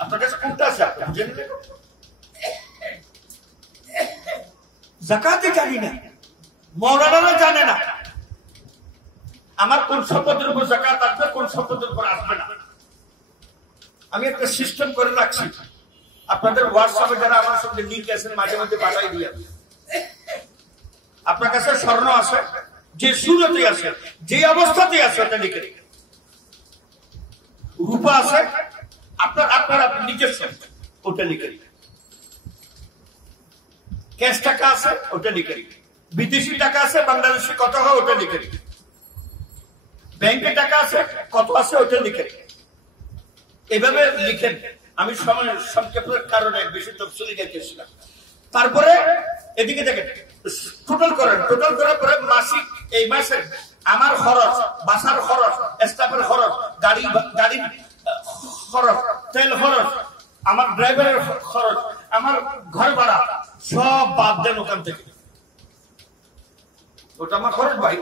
আপনার কাছে কোনটা আছে? আপনি জেনে নেবেন। যাকাতে জানি না, মৌলানারা জানে না আমার কোন সম্পদের উপর যাকাত আসবে, কোন সম্পদের উপর আসবে না। আমি একটা সিস্টেম করে রাখছি, আপনাদের হোয়াটসঅ্যাপে যারা আমার সঙ্গে লিঙ্ক আছেন মাঝে মধ্যে পাঠাই দিয়ে। আপনার কাছে স্বর্ণ আছে, যে সুরতে আছে, যে অবস্থাতে আছে ওটা লিখে রেখে। রূপা আছে আপনার নিজস্ব, ওটা লিখে রেখে। ক্যাশ টাকা আছে, ওটা লিখে রেখে। বিদেশি টাকা আছে, বাংলাদেশি কত হয় ওটা লিখে রেখে। ব্যাংকে টাকা আছে, কত আছে ওটা লিখে রেখে। এইভাবে লিখেন। আমি সময় সংক্ষেপের কারণে বেশি তফসিলি গেছিলাম। তারপরে এদিকে দেখেন, টোটাল করেন। টোটাল করার পরে মাসিক, এই মাসে আমার খরচ, বাসার খরচ, স্টাফের খরচ, গাড়ির খরচ, তেল খরচ, আমার ড্রাইভারের খরচ, আমার ঘর ভাড়া সব বাদ দেন ওখান থেকে। ওটা আমার খরচ ভাই,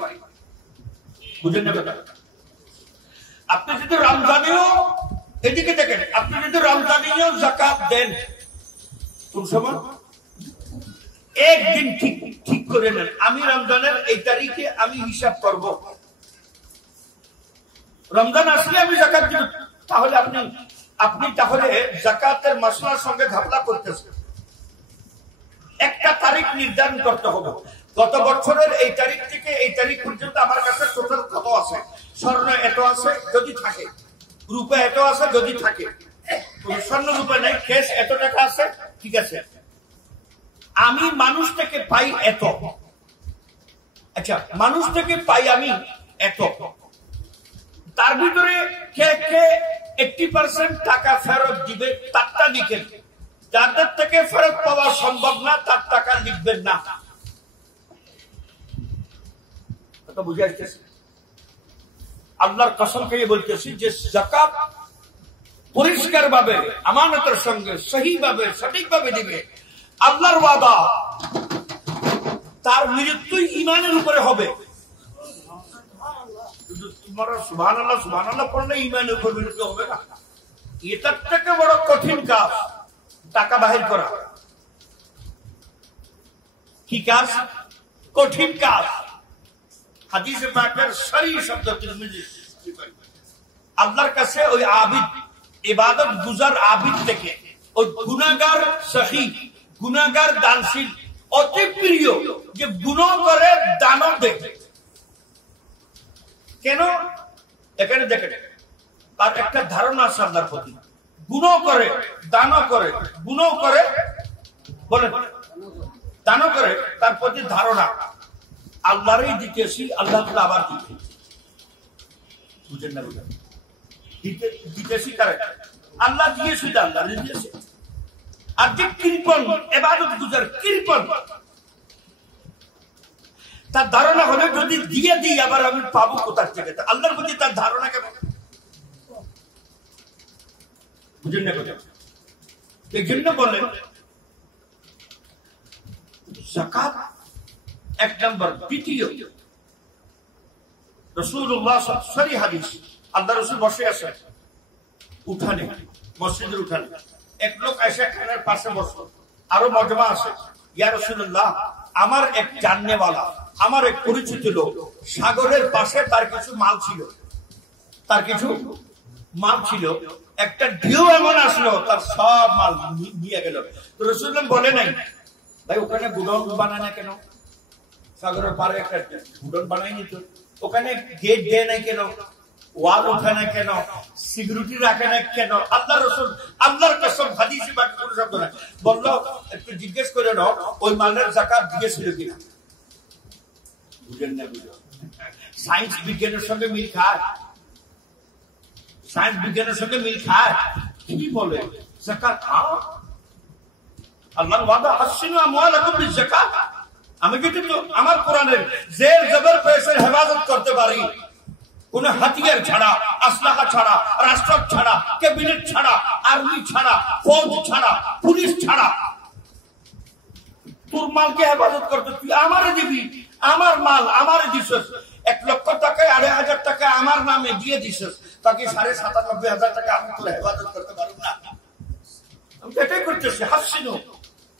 বুঝেন না কথা? আপনি যদি রমজানেও, এদিকে দেখেন, আপনি যদি রমজানেও যাকাত দেন, কোন সময় একদিন ঠিক করে নেন, আমি রমজানের এই তারিখে আমি হিসাব করব, রমজান আসলে আমি যাকাত দিব। তাহলে আপনি তাহলে যাকাতের মাসলার সঙ্গে ঘাপলা করতেছেন। একটা তারিখ নির্ধারণ করতে হবে, গত বছরের এই তারিখ থেকে এই তারিখ পর্যন্ত আমার কাছে টোটাল কত আছে, স্বর্ণ এত আছে যদি থাকে, রূপা এত আছে যদি থাকে, স্বর্ণ রূপা নাই, ক্যাশ এত টাকা আছে, ঠিক আছে, আমি মানুষ থেকে পাই এত। আচ্ছা, মানুষ থেকে পাই আমি এত, তার ভিতরে কে 80% টাকা ফেরত দিবে তারটা লিখেন। যাদের থেকে ফেরত পাওয়া সম্ভব না তার টাকা লিখবেন না। বুঝে আসতেছে? আল্লাহর কসম খেয়ে বলতেছি যে যাকাত পরিষ্কার ভাবে, আমানতের সঙ্গে সহি ভাবে, সঠিক ভাবে দিবে, আল্লাহর ওয়াদা তার মৃত্যু ঈমানের উপরে হবে। তোমার সুবহানাল্লাহ সুবহানাল্লাহ পড়লে ঈমানের উপর মৃত্যু হবে না। এটার থেকে বড় কঠিন কাজ টাকা বাহির করা। কি কাজ? কঠিন কাজ। হাদিসে পাকের সহি শব্দ তিরমিজি, আল্লাহর কাছে ওই আবিদ ইবাদত গুজার আবিদ থেকে ওই গুনাহগার সখী গুনাহগার দানশীল অতি প্রিয় যে গুনাহ করে দানও দেয়। কেন? এখানে দেখেন তার একটা ধারণা আছে আল্লাহর প্রতি, গুনাহ করে দানও করে, গুনাহ করে বলে দানও করে, তার প্রতি ধারণা আল্লাহরই দিতেছি, আল্লাহ আবার দিতে বুঝেন না, বুঝেন দিতেছি কারে? আল্লাহ দিয়েছি, আল্লাহ দিয়েছে। আর যে কৃপণ ইবাদত গুজার কৃপণ, তার ধারণা হলো যদি দিয়ে দিই আবার আমি পাবো কোথা থেকে। আল্লাহর প্রতি তার ধারণা কেমন বুঝেন না কথা। এই জন্য বলেন যাকাত এক নম্বর। দ্বিতীয়, রাসূলুল্লাহ সহি হাদিস, আল্লাহ রাসূল বসে আছেন উঠানে, মসজিদের উঠানে। এক লোক এসে খানার পাশে বসলো, আরো মজমা আছে। ইয়া রাসূলুল্লাহ, আমার এক জাননেওয়ালা, আমার এক পরিচিত লোক, সাগরের পাশে তার কিছু মাল ছিল, তার কিছু মাল ছিল, একটা ঢেউ এমন আসলো তার সব মাল নিয়ে গেল। তো রাসূলুল্লাহ বলে নাই, ভাই ওখানে গুডাউন বানায় না কেন? সাগরের পারে একটা গুডাউন বানাই নিত, ওখানে গেট দেয় না কেন? ওয়াল ওঠে না কেন? সিকিউরিটি রাখে না কেন? আল্লাহ রাসূল আল্লাহর কসম, হাদিসে বাকি কোনো শব্দ নাই, বলল একটু জিজ্ঞেস করে নাও ওই মালের যাকাত দিয়েছিল কিনা। বুঝেন না, বুঝো সায়েন্স বিজ্ঞানের সঙ্গে মিল খায়, সায়েন্স বিজ্ঞানের সঙ্গে মিল খায়। কি বলে যাকাত? আল্লাহর ওয়াদা, হাসিনু আমওয়ালাকুম বিযাকাত। আমি যদি আমার কোরআনের জের জবর পেশের হেফাজত করতে পারি, কোন হাতিয়ার ছাড়া, আসলাহা ছাড়া, রাষ্ট্র ছাড়া, ক্যাবিনেট ছাড়া, আর্মি ছাড়া, ফৌজ ছাড়া, পুলিশ ছাড়া, তোর মালকে হেফাজত করতে তুই আমারে দিবি, আমার মাল আমারে দিছস। 1 লক্ষ টাকায় 2,500 টাকা আমার নামে দিয়ে দিছস, তাকে 97,500 টাকা আমি তোর হেফাজত করতে পারব না। আমি এটাই করতেছি, হাসিনু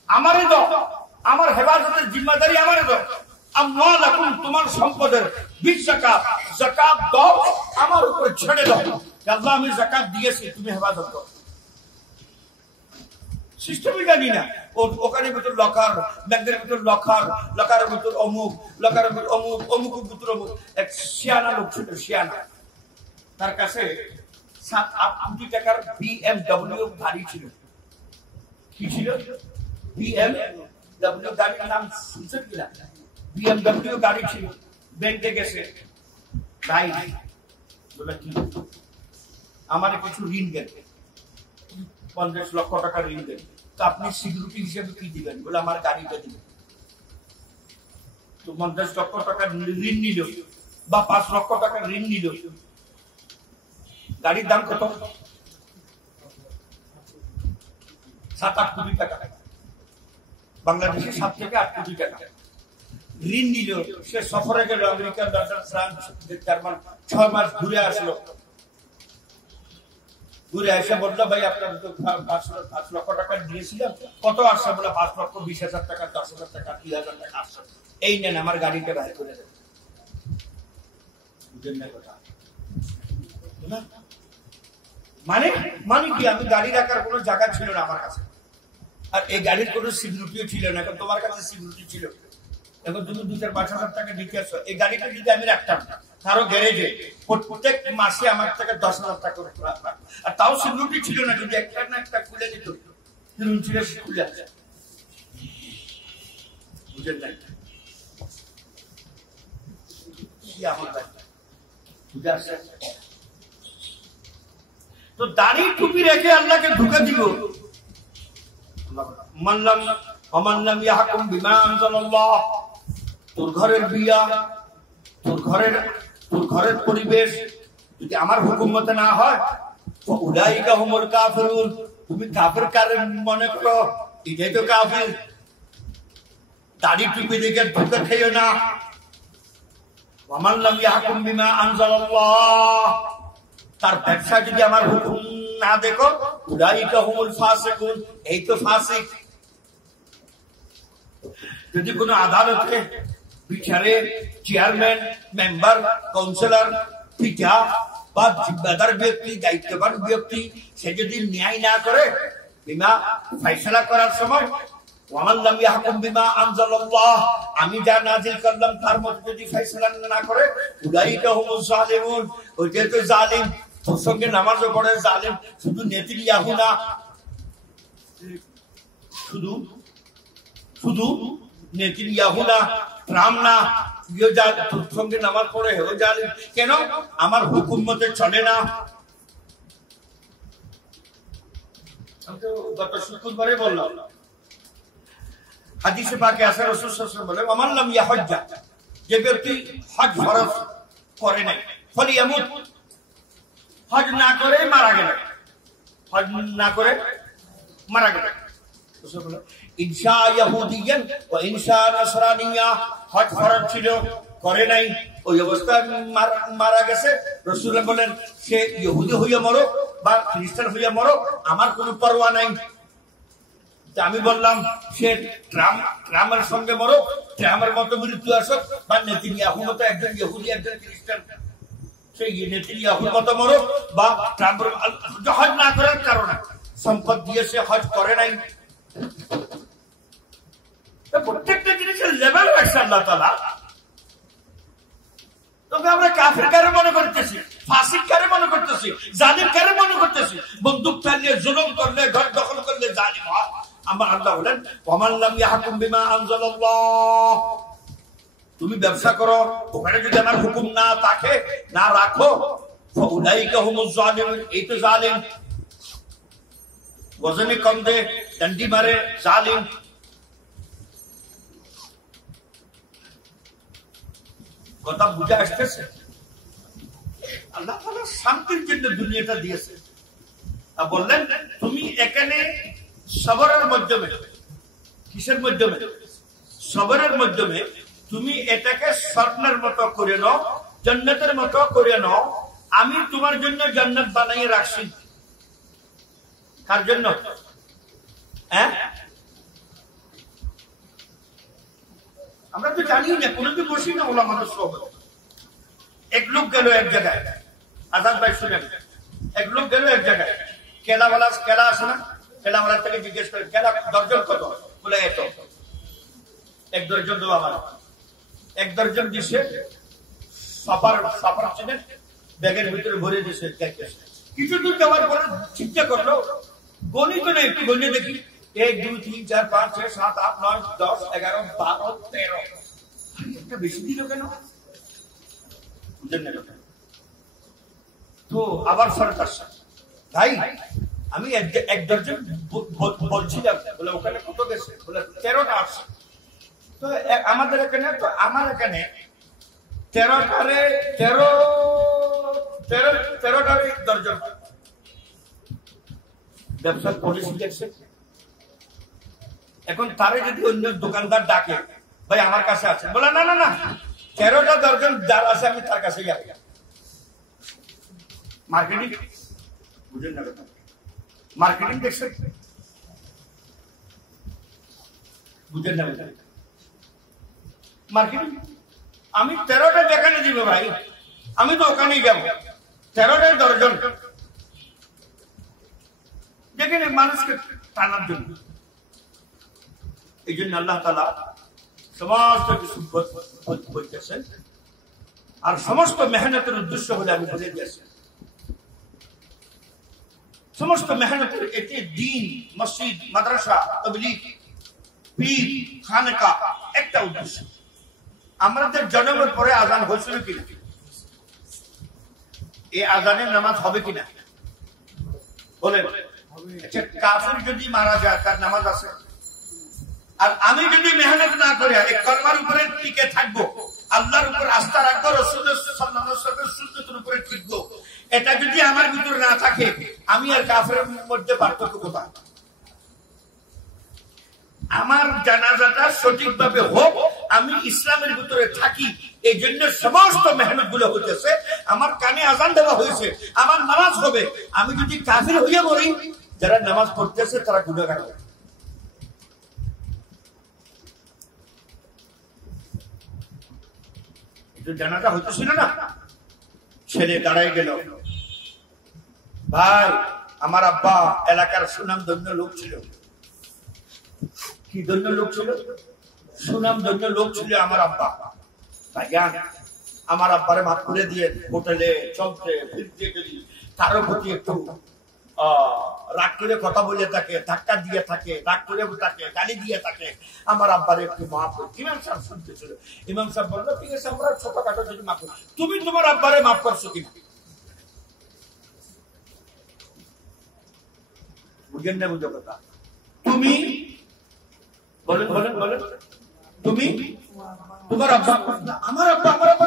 আমারে দাও, আমার হেফাজতের জিম্মাদারি আমারে দাও। আমওয়ালাকুম, তোমার সম্পদের বিযাকাত, যাকাত দাও, আমার উপর ছেড়ে দাও। আল্লাহ আমি যাকাত দিয়েছি, তুমি হেফাজত করো। সিস্টেমই জানি না। ওখানে ভিতর লকার, ব্যাংকের ভিতর লকার, লকারের ভিতর অমুক, লকারের ভিতর অমুক, অমুকের ভিতর অমুক। এক শিয়ানা লোক ছিল, শিয়ানা, তার কাছে 7-8 কোটি টাকার BMW গাড়ি ছিল। কি ছিল? BMW গাড়ির নাম শুনছেন কিনা? BMW গাড়ি ছিল। ব্যাংকে গেছে, ভাই বলে কি আমার কিছু ঋণ দেন, 50 লক্ষ টাকা ঋণ দেন, তো আপনি সিকিউরিটি হিসেবে কি দিবেন? বলে আমার গাড়িটা দিবেন। তো 50 লক্ষ টাকা ঋণ নিল বা 5 লক্ষ টাকা ঋণ নিল, গাড়ির দাম কত? 7-8 কোটি টাকা। বাংলাদেশে 7 থেকে 8 কোটি টাকা ঋণ নিল। সে সফরে গেল আমেরিকা, লন্ডন, ফ্রান্স, জার্মান, 6 মাস ঘুরে আসলো। ঘুরে এসে বললো, ভাই আপনার তো 5 লক্ষ টাকা দিয়েছিলাম, কত আসছে? বলে 5,20,000 টাকা, 10,000 টাকা, 2,000 টাকা আসছে। এই নেন আমার গাড়িটা বাইরে করে দেন। বুঝেন না কথা? মানে মানে কি? আমি গাড়ি রাখার কোনো জায়গা ছিল না আমার কাছে, আর এই গাড়ির কোনো সিকিউরিটিও ছিল না। এখন তোমার কাছে সিকিউরিটি ছিল, এখন তুমি 2,000-5,000 টাকা দিতে আসছো। এই গাড়িটা যদি আমি রাখতাম কারো গ্যারেজে, প্রত্যেক মাসে আমার থেকে 10,000 টাকা করে রাখতাম, আর তাও সিকিউরিটি ছিল না। যদি একটা না একটা খুলে দিত, খুলে আছে। বুঝেন নাই? তো দাড়ি টুপি রেখে আল্লাহকে ঢুকে দিব। তোর ঘরের বিয়া, তোর ঘরের পরিবেশ যদি আমার হুকুমতে না হয়, উলাইকা হুমুল কাফিরুন, তুমি কাফির কারে মনে করো, এটাই তো কাফির। দাড়ি টুপি দেখে ঢুকে খেয়েও না। ওয়ামান লাম ইয়াহকুম বিমা আনজালাল্লাহ, তার ব্যবসা যদি আমার হুকুম না দেখো, উলাইকা হুমুল ফাসিকুন, এই তো ফাসিক। যদি কোনো আদালতে বিচারে চেয়ারম্যান, মেম্বার, কাউন্সিলর, পিতা বা জিম্মাদার ব্যক্তি, দায়িত্ববান ব্যক্তি, সে যদি ন্যায় না করে বিমা ফয়সালা করার সময়, ওয়ামান লাম ইয়াহকুম বিমা আনজালাল্লাহ, আমি যা নাযিল করলাম তার মধ্যে যদি ফয়সালা না করে, উলাইকা হুমুজ জালিমুন, ওইটা তো জালিম। তোর সঙ্গে নামাজও পড়ে জালিম, শুধু নেতানিয়াহু না, শুধু শুধু নেতানিয়াহু না, ট্রাম্প না, তোর সঙ্গে নামাজ পড়ে হেও জালিম। কেন? আমার হুকুম মতে চলে না। গত শুক্রবারে বললাম, হাদিসে পাকে আছে রাসূল সাল্লাল্লাহু আলাইহি ওয়াসাল্লাম বলে, ওয়ামান লাম ইয়াহজ্জা, যে ব্যক্তি হজ ফরজ করে নাই, ফালিয়ামুত, হজ না করে মারা গেল, হজ না করে মারা গেল, ইনশা ইহুদিয়ান ওয়া ইনশা নাসরানিয়া, হজ ফরজ ছিল করে নাই, ওই অবস্থায় মারা গেছে, রাসূল বলেন সে ইহুদি হইয়া মরো বা খ্রিস্টান হইয়া মরো, আমার কোনো পরোয়া নাই। আমি বললাম সে ট্রাম্পের সঙ্গে মরো, ট্রাম্পের মতো মৃত্যু আসুক, বা নেতানিয়াহুর মতো একজন ইহুদি একজন খ্রিস্টান, সেই নেতানিয়াহুর মতো মরো, বা ট্রাম্পের হজ না করার কারণে সম্পদ দিয়ে সে হজ করে নাই। প্রত্যেকটা জিনিসের লেভেল রাখছে আল্লাহ তাআলা। তবে আমরা কাফের কারে মনে করতেছি, ফাসিক কারে মনে করতেছি, জালিম কারে মনে করতেছি, বন্দুক চালিয়ে জুলুম করলে, ঘর দখল করলে জালিম হয়। আমার আল্লাহ বলেন, ওয়ামান লাম ইয়াহকুম বিমা আনজালাল্লাহ, তুমি ব্যবসা করো, ওখানে যদি আমার হুকুম না থাকে, না রাখো, ফাউলাইকা হুমুজ জালিমুন, এই তো জালিম। ওজনে কম দে, ডন্ডি মারে, জালিম। কথা বুঝে আসতেছে? আল্লাহ তাআলা শান্তির জন্য দুনিয়াটা দিয়েছে। বললেন তুমি এখানে সবরের মাধ্যমে, কিসের মাধ্যমে? সবরের মাধ্যমে তুমি এটাকে স্বপ্নের মতো করে নাও, জান্নাতের মতো করে নাও। আমি তোমার জন্য জান্নাত বানিয়ে রাখছি। কার জন্য? হ্যাঁ, আমরা তো জানি না, কোনোদিন বসি না ওলামাদের সহবতে। এক লোক গেল এক জায়গায়, আজাদ ভাই শুনেন, এক লোক গেল এক জায়গায়, কেলাওয়ালা কেলা আছে না, কেলাওয়ালা থেকে জিজ্ঞেস করে কেলা দর্জন কত? বলে এত। এক দর্জন দেবো আমার, এক দর্জন দিছে, সাপার চিনেন, ব্যাগের ভিতরে ভরে দিছে। কিছু দূর যাওয়ার পরে চিন্তা করলো, গণিত না একটু গণিয়ে দেখি, 1 2 3 4 5 6 7 8 9 10 11 12 13, একটা বেশি দিল কেন? তো আবার সরকার ভাই, আমি এক দর্জন বলছিলাম, বলে ওখানে কত গেছে? বলে 13টা আসছে। তো আমাদের এখানে, তো আমার এখানে 13টারে দর্জন। ব্যবসার পলিসি দেখছে। এখন তারে যদি অন্য দোকানদার ডাকে, ভাই আমার কাছে আছে, বলে না না না, 13টা দর্জন যার আছে আমি তার কাছে যাবো। মার্কেটিং বুঝেন না, মার্কেটিং দেখছে, বুঝেন না মার্কেটিং। আমি 13টা যেখানে দিব ভাই, আমি তো ওখানেই যাবো। 13টাই দর্জন, যেখানে মানুষকে টানার জন্য। এই জন্য আল্লাহ তাআলা সমস্ত কিছু বলতেছেন, আর সমস্ত মেহনতের উদ্দেশ্য হলে আমি বলে দিয়েছি, সমস্ত মেহনতের এটি দিন, মসজিদ, মাদ্রাসা, তাবলীগ, পীর, খানকা একটা উদ্দেশ্য। আমাদের জন্মের পরে আজান হয়েছিল কিনা? এই আজানের নামাজ হবে কিনা বলেন? আচ্ছা, কাফির যদি মারা যায় তার নামাজ আছে? আর আমি যদি মেহনত না করে এই কলমার উপরে টিকে থাকবো, আল্লাহর উপর আস্থা রাখবো, রাসূলুল্লাহ সাল্লাল্লাহু আলাইহি ওয়াসাল্লামের সুন্নতের উপরে টিকবো, এটা যদি আমার ভিতরে না থাকে, আমি আর কাফেরের মধ্যে পার্থক্য কোথায়? আমার জানাজাটা সঠিকভাবে হোক, আমি ইসলামের ভিতরে থাকি, এই জন্য সমস্ত মেহনত গুলো হইতেছে। আমার কানে আজান দেওয়া হয়েছে, আমার নামাজ হবে। আমি যদি কাফির হইয়া মরি, যারা নামাজ পড়তেছে তারা গুনাহগার হবে। জানাজা হইতেছিল না, ছেলে দাঁড়ায় গেল, ভাই আমার আব্বা এলাকার সুনাম ধন্য লোক ছিল। কি ধন্য লোক ছিল? সুনাম ধন্য লোক ছিল আমার আব্বা। ভাইজান আমার আব্বারে মাফ করে দিয়ে, হোটেলে চলতে ফিরতে যদি কারো প্রতি একটু রাগ করে কথা বলে থাকে, ধাক্কা দিয়ে থাকে, রাগ করে থাকে, গালি দিয়ে থাকে, আমার আব্বারে একটু মাফ করে। ইমাম সাহেব শুনতেছিল, ইমাম সাহেব বললো ঠিক আছে আমরা ছোটখাটো যদি মাফ করি। তুমি তোমার আব্বারে মাফ করছো কিনা? বুঝেন না? বুঝো কথা। তুমি বলেন বলেন বলেন, তুমি তোমার আব্বা, আমার আব্বা, আমার আব্বা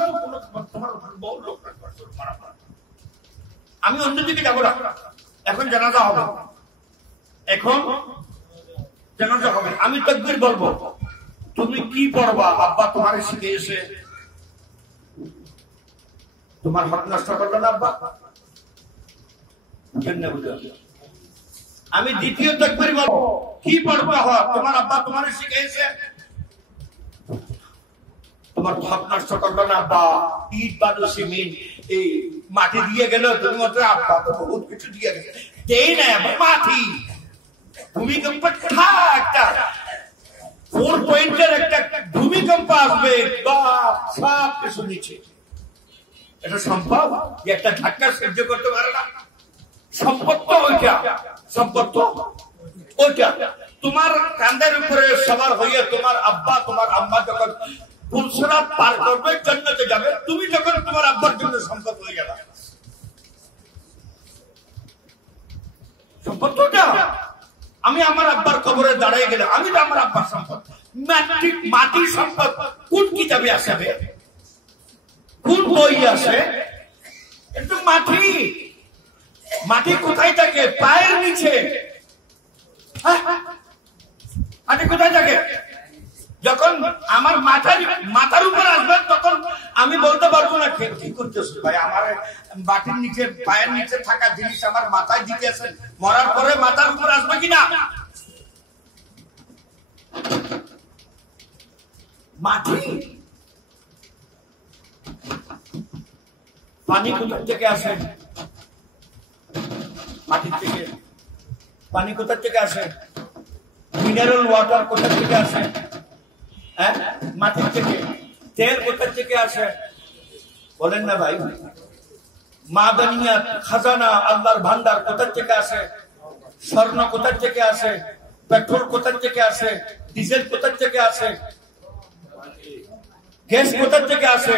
তোমার বহু লোক। আমি অন্যদিকে যাবো না, এখন জানাজা হবে, এখন জানাজা হবে। আমি তাকবীর বলবো, তুমি কি পড়বা? আব্বা তোমার শিখে এসে তোমার হক নষ্ট করবে না আব্বা? আমি দ্বিতীয় তাকবীর বলবো, কি পড়বা? তোমার আব্বা তোমার শিখে এসে তোমার হক নষ্ট করবে না আব্বা? ইট বালু সিমেন্ট এই মাটি দিয়ে গেল, তুমি মাত্র আব্বা তো বহুত কিছু দিয়ে গেল, দেই না মাটি ভূমিকম্প একটা 4 পয়েন্টের একটা ভূমিকম্প আসবে, সব কিছু নিচে। এটা সম্ভব যে একটা ধাক্কা সহ্য করতে পারে না? সম্পদ তো ওইটা, সম্পদ তো ওইটা। তোমার কাঁধের উপরে সবার হইয়া তোমার আব্বা তোমার আম্মা যখন পুলসরাত পার করবে, জান্নাতে যাবে, তুমি যখন তোমার আব্বার জন্য সম্পদ হয়ে যাবে, সম্পদ তো ওটা। আমি আমার আব্বার কবরে দাঁড়াই গেলে আমি তো আমার আব্বার সম্পদ, মাটির সম্পদ কোন কিতাবে আসবে, কোন বই আছে? কিন্তু মাটি, মাটি কোথায় থাকে? পায়ের নিচে। মাটি কোথায় থাকে? যখন আমার মাথার উপর আসবে তখন আমি বলতে পারবো না কি করতেছো ভাই, আমার মাটির নিচে পায়ের নিচে থাকা জিনিস আমার মাথায় দিতে আসেন, মরার পরে মাথার উপর আসবে কিনা? মাটি। পানি কোথা থেকে আসে? মাটির থেকে। পানি কোথা থেকে আসে? মিনারেল ওয়াটার কোথা থেকে আসে? হ্যাঁ, মাটির থেকে। তেল কোথা থেকে আসে? বলেন না ভাই। মাদানিয়াত, খাজানা, আল্লাহর ভান্ডার কোথা থেকে আসে? স্বর্ণ কোথা থেকে আসে? পেট্রোল কোথা থেকে আসে? ডিজেল কোথা থেকে আসে? গ্যাস কোথা থেকে আসে?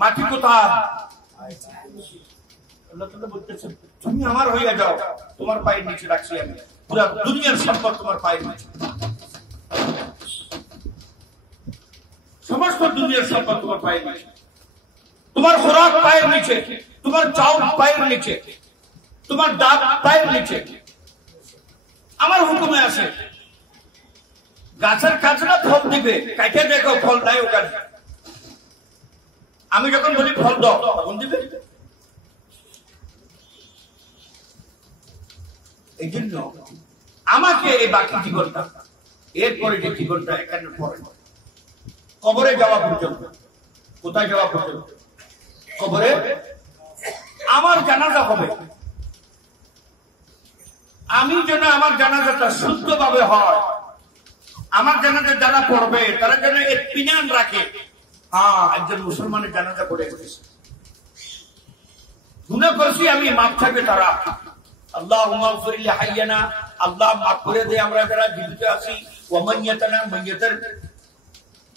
মাটি কোথায়? তুমি আমার হইয়া যাও, তোমার পায়ের নিচে রাখছি আমি, পুরো দুনিয়ার সম্পদ তোমার পায়ের নিচে, সমস্ত দুনিয়ার সম্পদ তোমার পায়ের নিচে, তোমার খোরাক পায়ের নিচে, তোমার চাউল পায়ের নিচে, তোমার ডাব পায়ের নিচে। আমার হুকুমে আছে, গাছের কাছরা ফল দিবে, কাটে দেখো ফল নাই ওখানে। আমি যখন বলি ফল দাও তখন দিবে। এই জন্য আমাকে এই বাকি জীবনটা, এরপরে যে জীবনটা এখানে পরে কবরে যাওয়া পর্যন্ত, কোথায় যাওয়া পর্যন্ত? কবরে আমার জানাজা হবে, আমি যেন আমার জানাজাটা শুদ্ধভাবে হয়, আমার জানাজা যারা পড়বে তারা যেন ইত্মিনান রাখে, হ্যাঁ একজন মুসলমানের জানাজা পড়ে এসেছে, গুনাহ করছি আমি, মাফ থাকবে তারা। আল্লাহুম্মা গফির লি হাইয়ানা, আল্লাহ মাফ করে দে আমরা যারা জীবিত আছি, ওয়া মাইয়াতানা, মাইয়াতের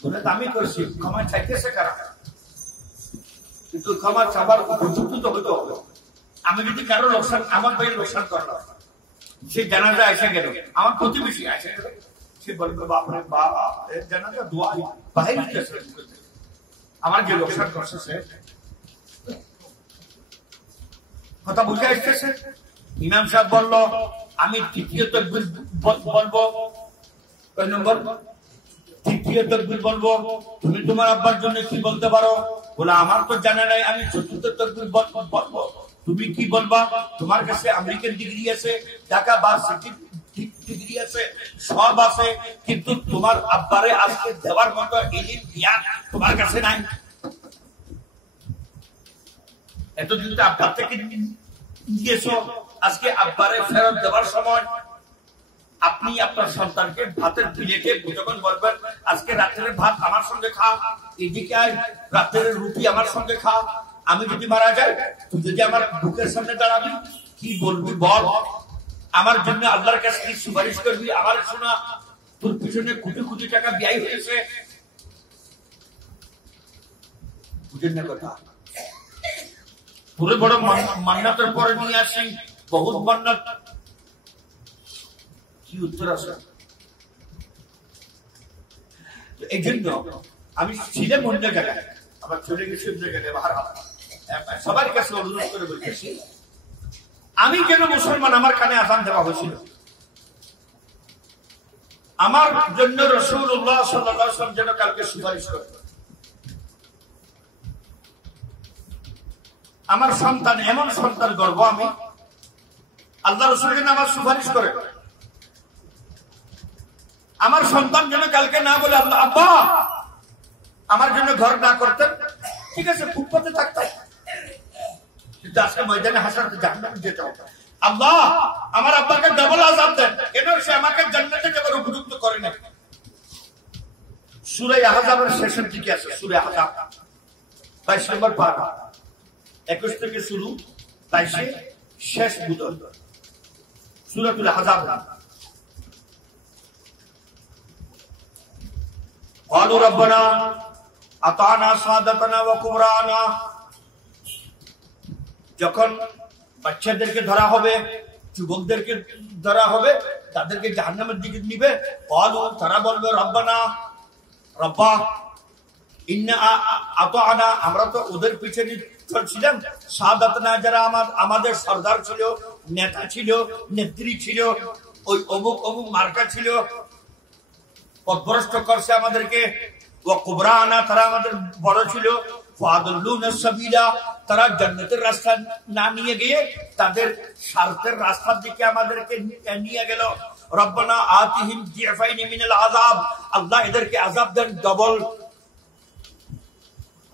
গুনাহ আমি করছি, ক্ষমা চাইতেছে কারা? কিন্তু ক্ষমা চাবার উপযুক্ত তো হতে হবে। আমি যদি কারো লোকসান, আমার ভাই লোকসান করলাম, সে জানাজা এসে গেল, আমার প্রতিবেশী এসে গেল, সে বলবে বাপরে বাবা জানাজা দোয়া বাইরে গেছে, আমার যে লোকসান করছে সে কথা বুঝে আসতেছে। ইমাম সাহেব বলল আমি তৃতীয় তাকবীর বলবো, কয় নম্বর? তৃতীয় তাকবীর বলবো। তুমি তোমার আব্বার জন্য কি বলতে পারো? বলে আমার তো জানা নাই, আমি চতুর্থ তাকবীর বলবো। তুমি কি বলবা? তোমার কাছে আমেরিকান ডিগ্রি আছে, ঢাকা ভার্সিটি ডিগ্রি আছে, সব আছে, কিন্তু তোমার আব্বারে আজকে দেওয়ার মতো ইলম জ্ঞান তোমার কাছে নাই। এতদিন তো আব্বার থেকে নিয়েছ, আজকে আব্বারে ফেরত দেওয়ার সময় আপনি আপনার সন্তানকে ভাতের প্লেটে যখন বলবেন আজকে রাত্রের ভাত আমার সঙ্গে খা, এদিকে আয় রাত্রের রুটি আমার সঙ্গে খা, আমি যদি মারা যাই তুই যদি আমার বুকের সামনে দাঁড়াবি কি বলবি বল, আমার জন্য আল্লাহর কাছে কি সুপারিশ করবি, আমার শোনা তোর পিছনে কোটি কোটি টাকা ব্যয় হয়েছে, বুঝেন না কথা। পুরো বড় মান্নাতের পরে নিয়ে আসি, বহুত মান্নাত, কি উত্তর আছে? এই জন্য আমি ছিলাম অন্য জায়গায়, আমার চলে গেছি অন্য জায়গায়, সবার কাছে অনুরোধ করে বলতেছি, আমি যেন মুসলমান, আমার কানে আযান দেওয়া হয়েছিল, আমার জন্য রাসূলুল্লাহ সাল্লাল্লাহু আলাইহি ওয়াসাল্লাম যেন কালকে সুপারিশ করে, আমার সন্তান এমন সন্তান গর্ব আমি, আল্লাহ রাসূল যেন আমার সুপারিশ করে, আমার সন্তান যেন কালকে না বলে আল্লাহ আব্বা আমার জন্য ঘর না করতেন, ঠিক আছে ফুটপাতে থাকতেন, কিন্তু আজকে ময়দানে হাসরাতে জাহান্নামে যেতে হবে, আল্লাহ আমার আব্বাকে ডাবল আযাব দেন, কেন সে আমাকে জান্নাতে যাওয়ার উপযুক্ত করে না। সূরা আহজাবের শেষের দিকে আছে, সূরা আহজাব 22 নম্বর পারা, 21 থেকে শুরু 22 শেষ বুদল, সূরাতুল আহজাব। قالوا ربنا اطعنا سادتنا وكبرانا, যখন বাচ্চাদেরকে ধরা হবে, যুবকদেরকে ধরা হবে, তাদেরকে জাহান্নামের দিকে নিবে, قالوا তারা বলবে রব্বানা রব্বা ইন্না আতা'না, আমরা তো ওদের পিছনে চলছিলাম, সাদাতনা যারা আমাদের সরদার ছিল, নেতা ছিল, নেত্রী ছিল, ওই অমুক অমুক মার্কা ছিল, পথভ্রষ্ট করছে আমাদেরকে, ওয়া কুবরানা তারা আমাদের বড় ছিল, ফাদুল্লুনা সাবিলা তারা জান্নাতের রাস্তা না নিয়ে গিয়ে তাদের স্বার্থের রাস্তার দিকে আমাদেরকে নিয়ে গেল, রব্বানা আতিহিম যিফাইনি মিনাল আযাব, আল্লাহ এদেরকে আযাব দেন ডবল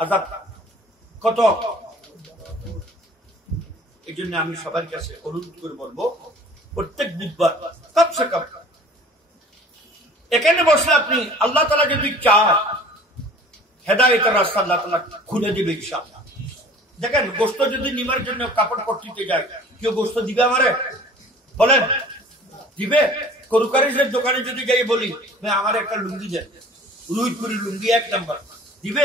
আযাব। কত? এই জন্য আমি সবার কাছে অনুরোধ করে বলবো, প্রত্যেক বুধবার কমসে কম এখানে বসলে আপনি আল্লাহ তাআলা যদি চায় হেদায়েতের রাস্তা আল্লাহ তাআলা খুলে দিবে ইনশাআল্লাহ। দেখেন গোশত যদি নিবার জন্য কাপড় পট্টিতে যায়, কেউ গোশত দিবে আমারে? বলেন দিবে? করুকারিজের দোকানে যদি যাই বলি আমার একটা লুঙ্গি দেন, রুইপুরি লুঙ্গি 1 নম্বর, দিবে?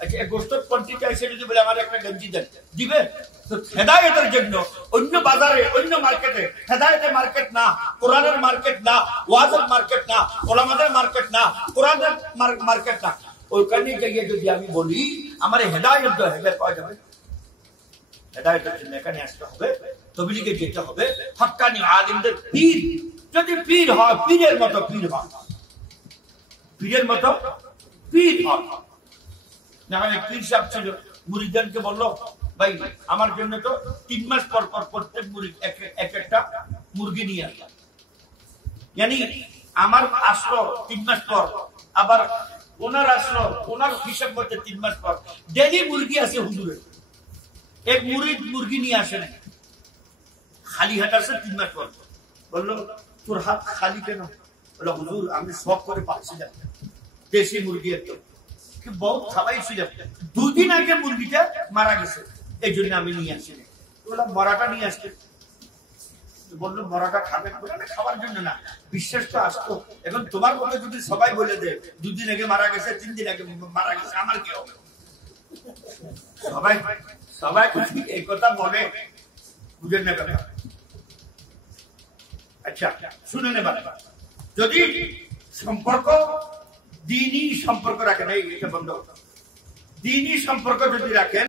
আচ্ছা গোশত পট্টিতে এসে যদি বলে আমার একটা গঞ্জি দেন, দিবে? তো হেদায়েতের জন্য অন্য বাজারে অন্য মার্কেটে, হেদায়েতের মার্কেট না, কোরআনের মার্কেট না, ওয়াজের মার্কেট না, উলামাদের মার্কেট না, কোরআনের মার্কেট না, ওইখানে গিয়ে যদি আমি বলি আমার হেদায়েত দাও, হেদায়েত পাওয়া যাবে? হেদায়েতের জন্য এখানে আসতে হবে, তবলিগে যেতে হবে, হক্কানি আলিমদের পীর, যদি পীর হয় পীরের মতো পীর হয়, পীরের মতো পীর হয়। যেখানে পীর সাহেব ছিল, মুরিদদেরকে বললো ভাই আমার জন্য তো 3 মাস পর পর প্রত্যেক মুরিদ একটা মুরগি নিয়ে আসলাম, মানে আমার আসলো 3 মাস পর, আবার ওনার আসলো ওনার হিসাব মতে 3 মাস পর, ডেলি মুরগি আছে হুজুরের, এক মুরিদ মুরগি নিয়ে আসে না, খালি হাত আসে 3 মাস পর, বললো তোর হাত খালি কেন? বললো হুজুর আমি শখ করে পাচ্ছি না, দেশি মুরগি একদম বহুত খাওয়াইছিলাম, 2 দিন আগে মুরগিটা মারা গেছে, এই জন্য আমি নিয়ে আসি। বললাম মরাটা নিয়ে আসতে, বললো মরাটা খাবেন? বলে না খাওয়ার জন্য না, বিশ্বাস তো আসতো। এখন তোমার মতো যদি সবাই বলে দেয় 2 দিন আগে মারা গেছে, 3 দিন আগে মারা গেছে, আমার কি হবে? সবাই সবাই এই কথা বলে, বুঝেন না কথা। আচ্ছা শুনেন এবার, যদি সম্পর্ক দ্বীনি সম্পর্ক রাখেন, এই এটা বন্ধ, দ্বীনি সম্পর্ক যদি রাখেন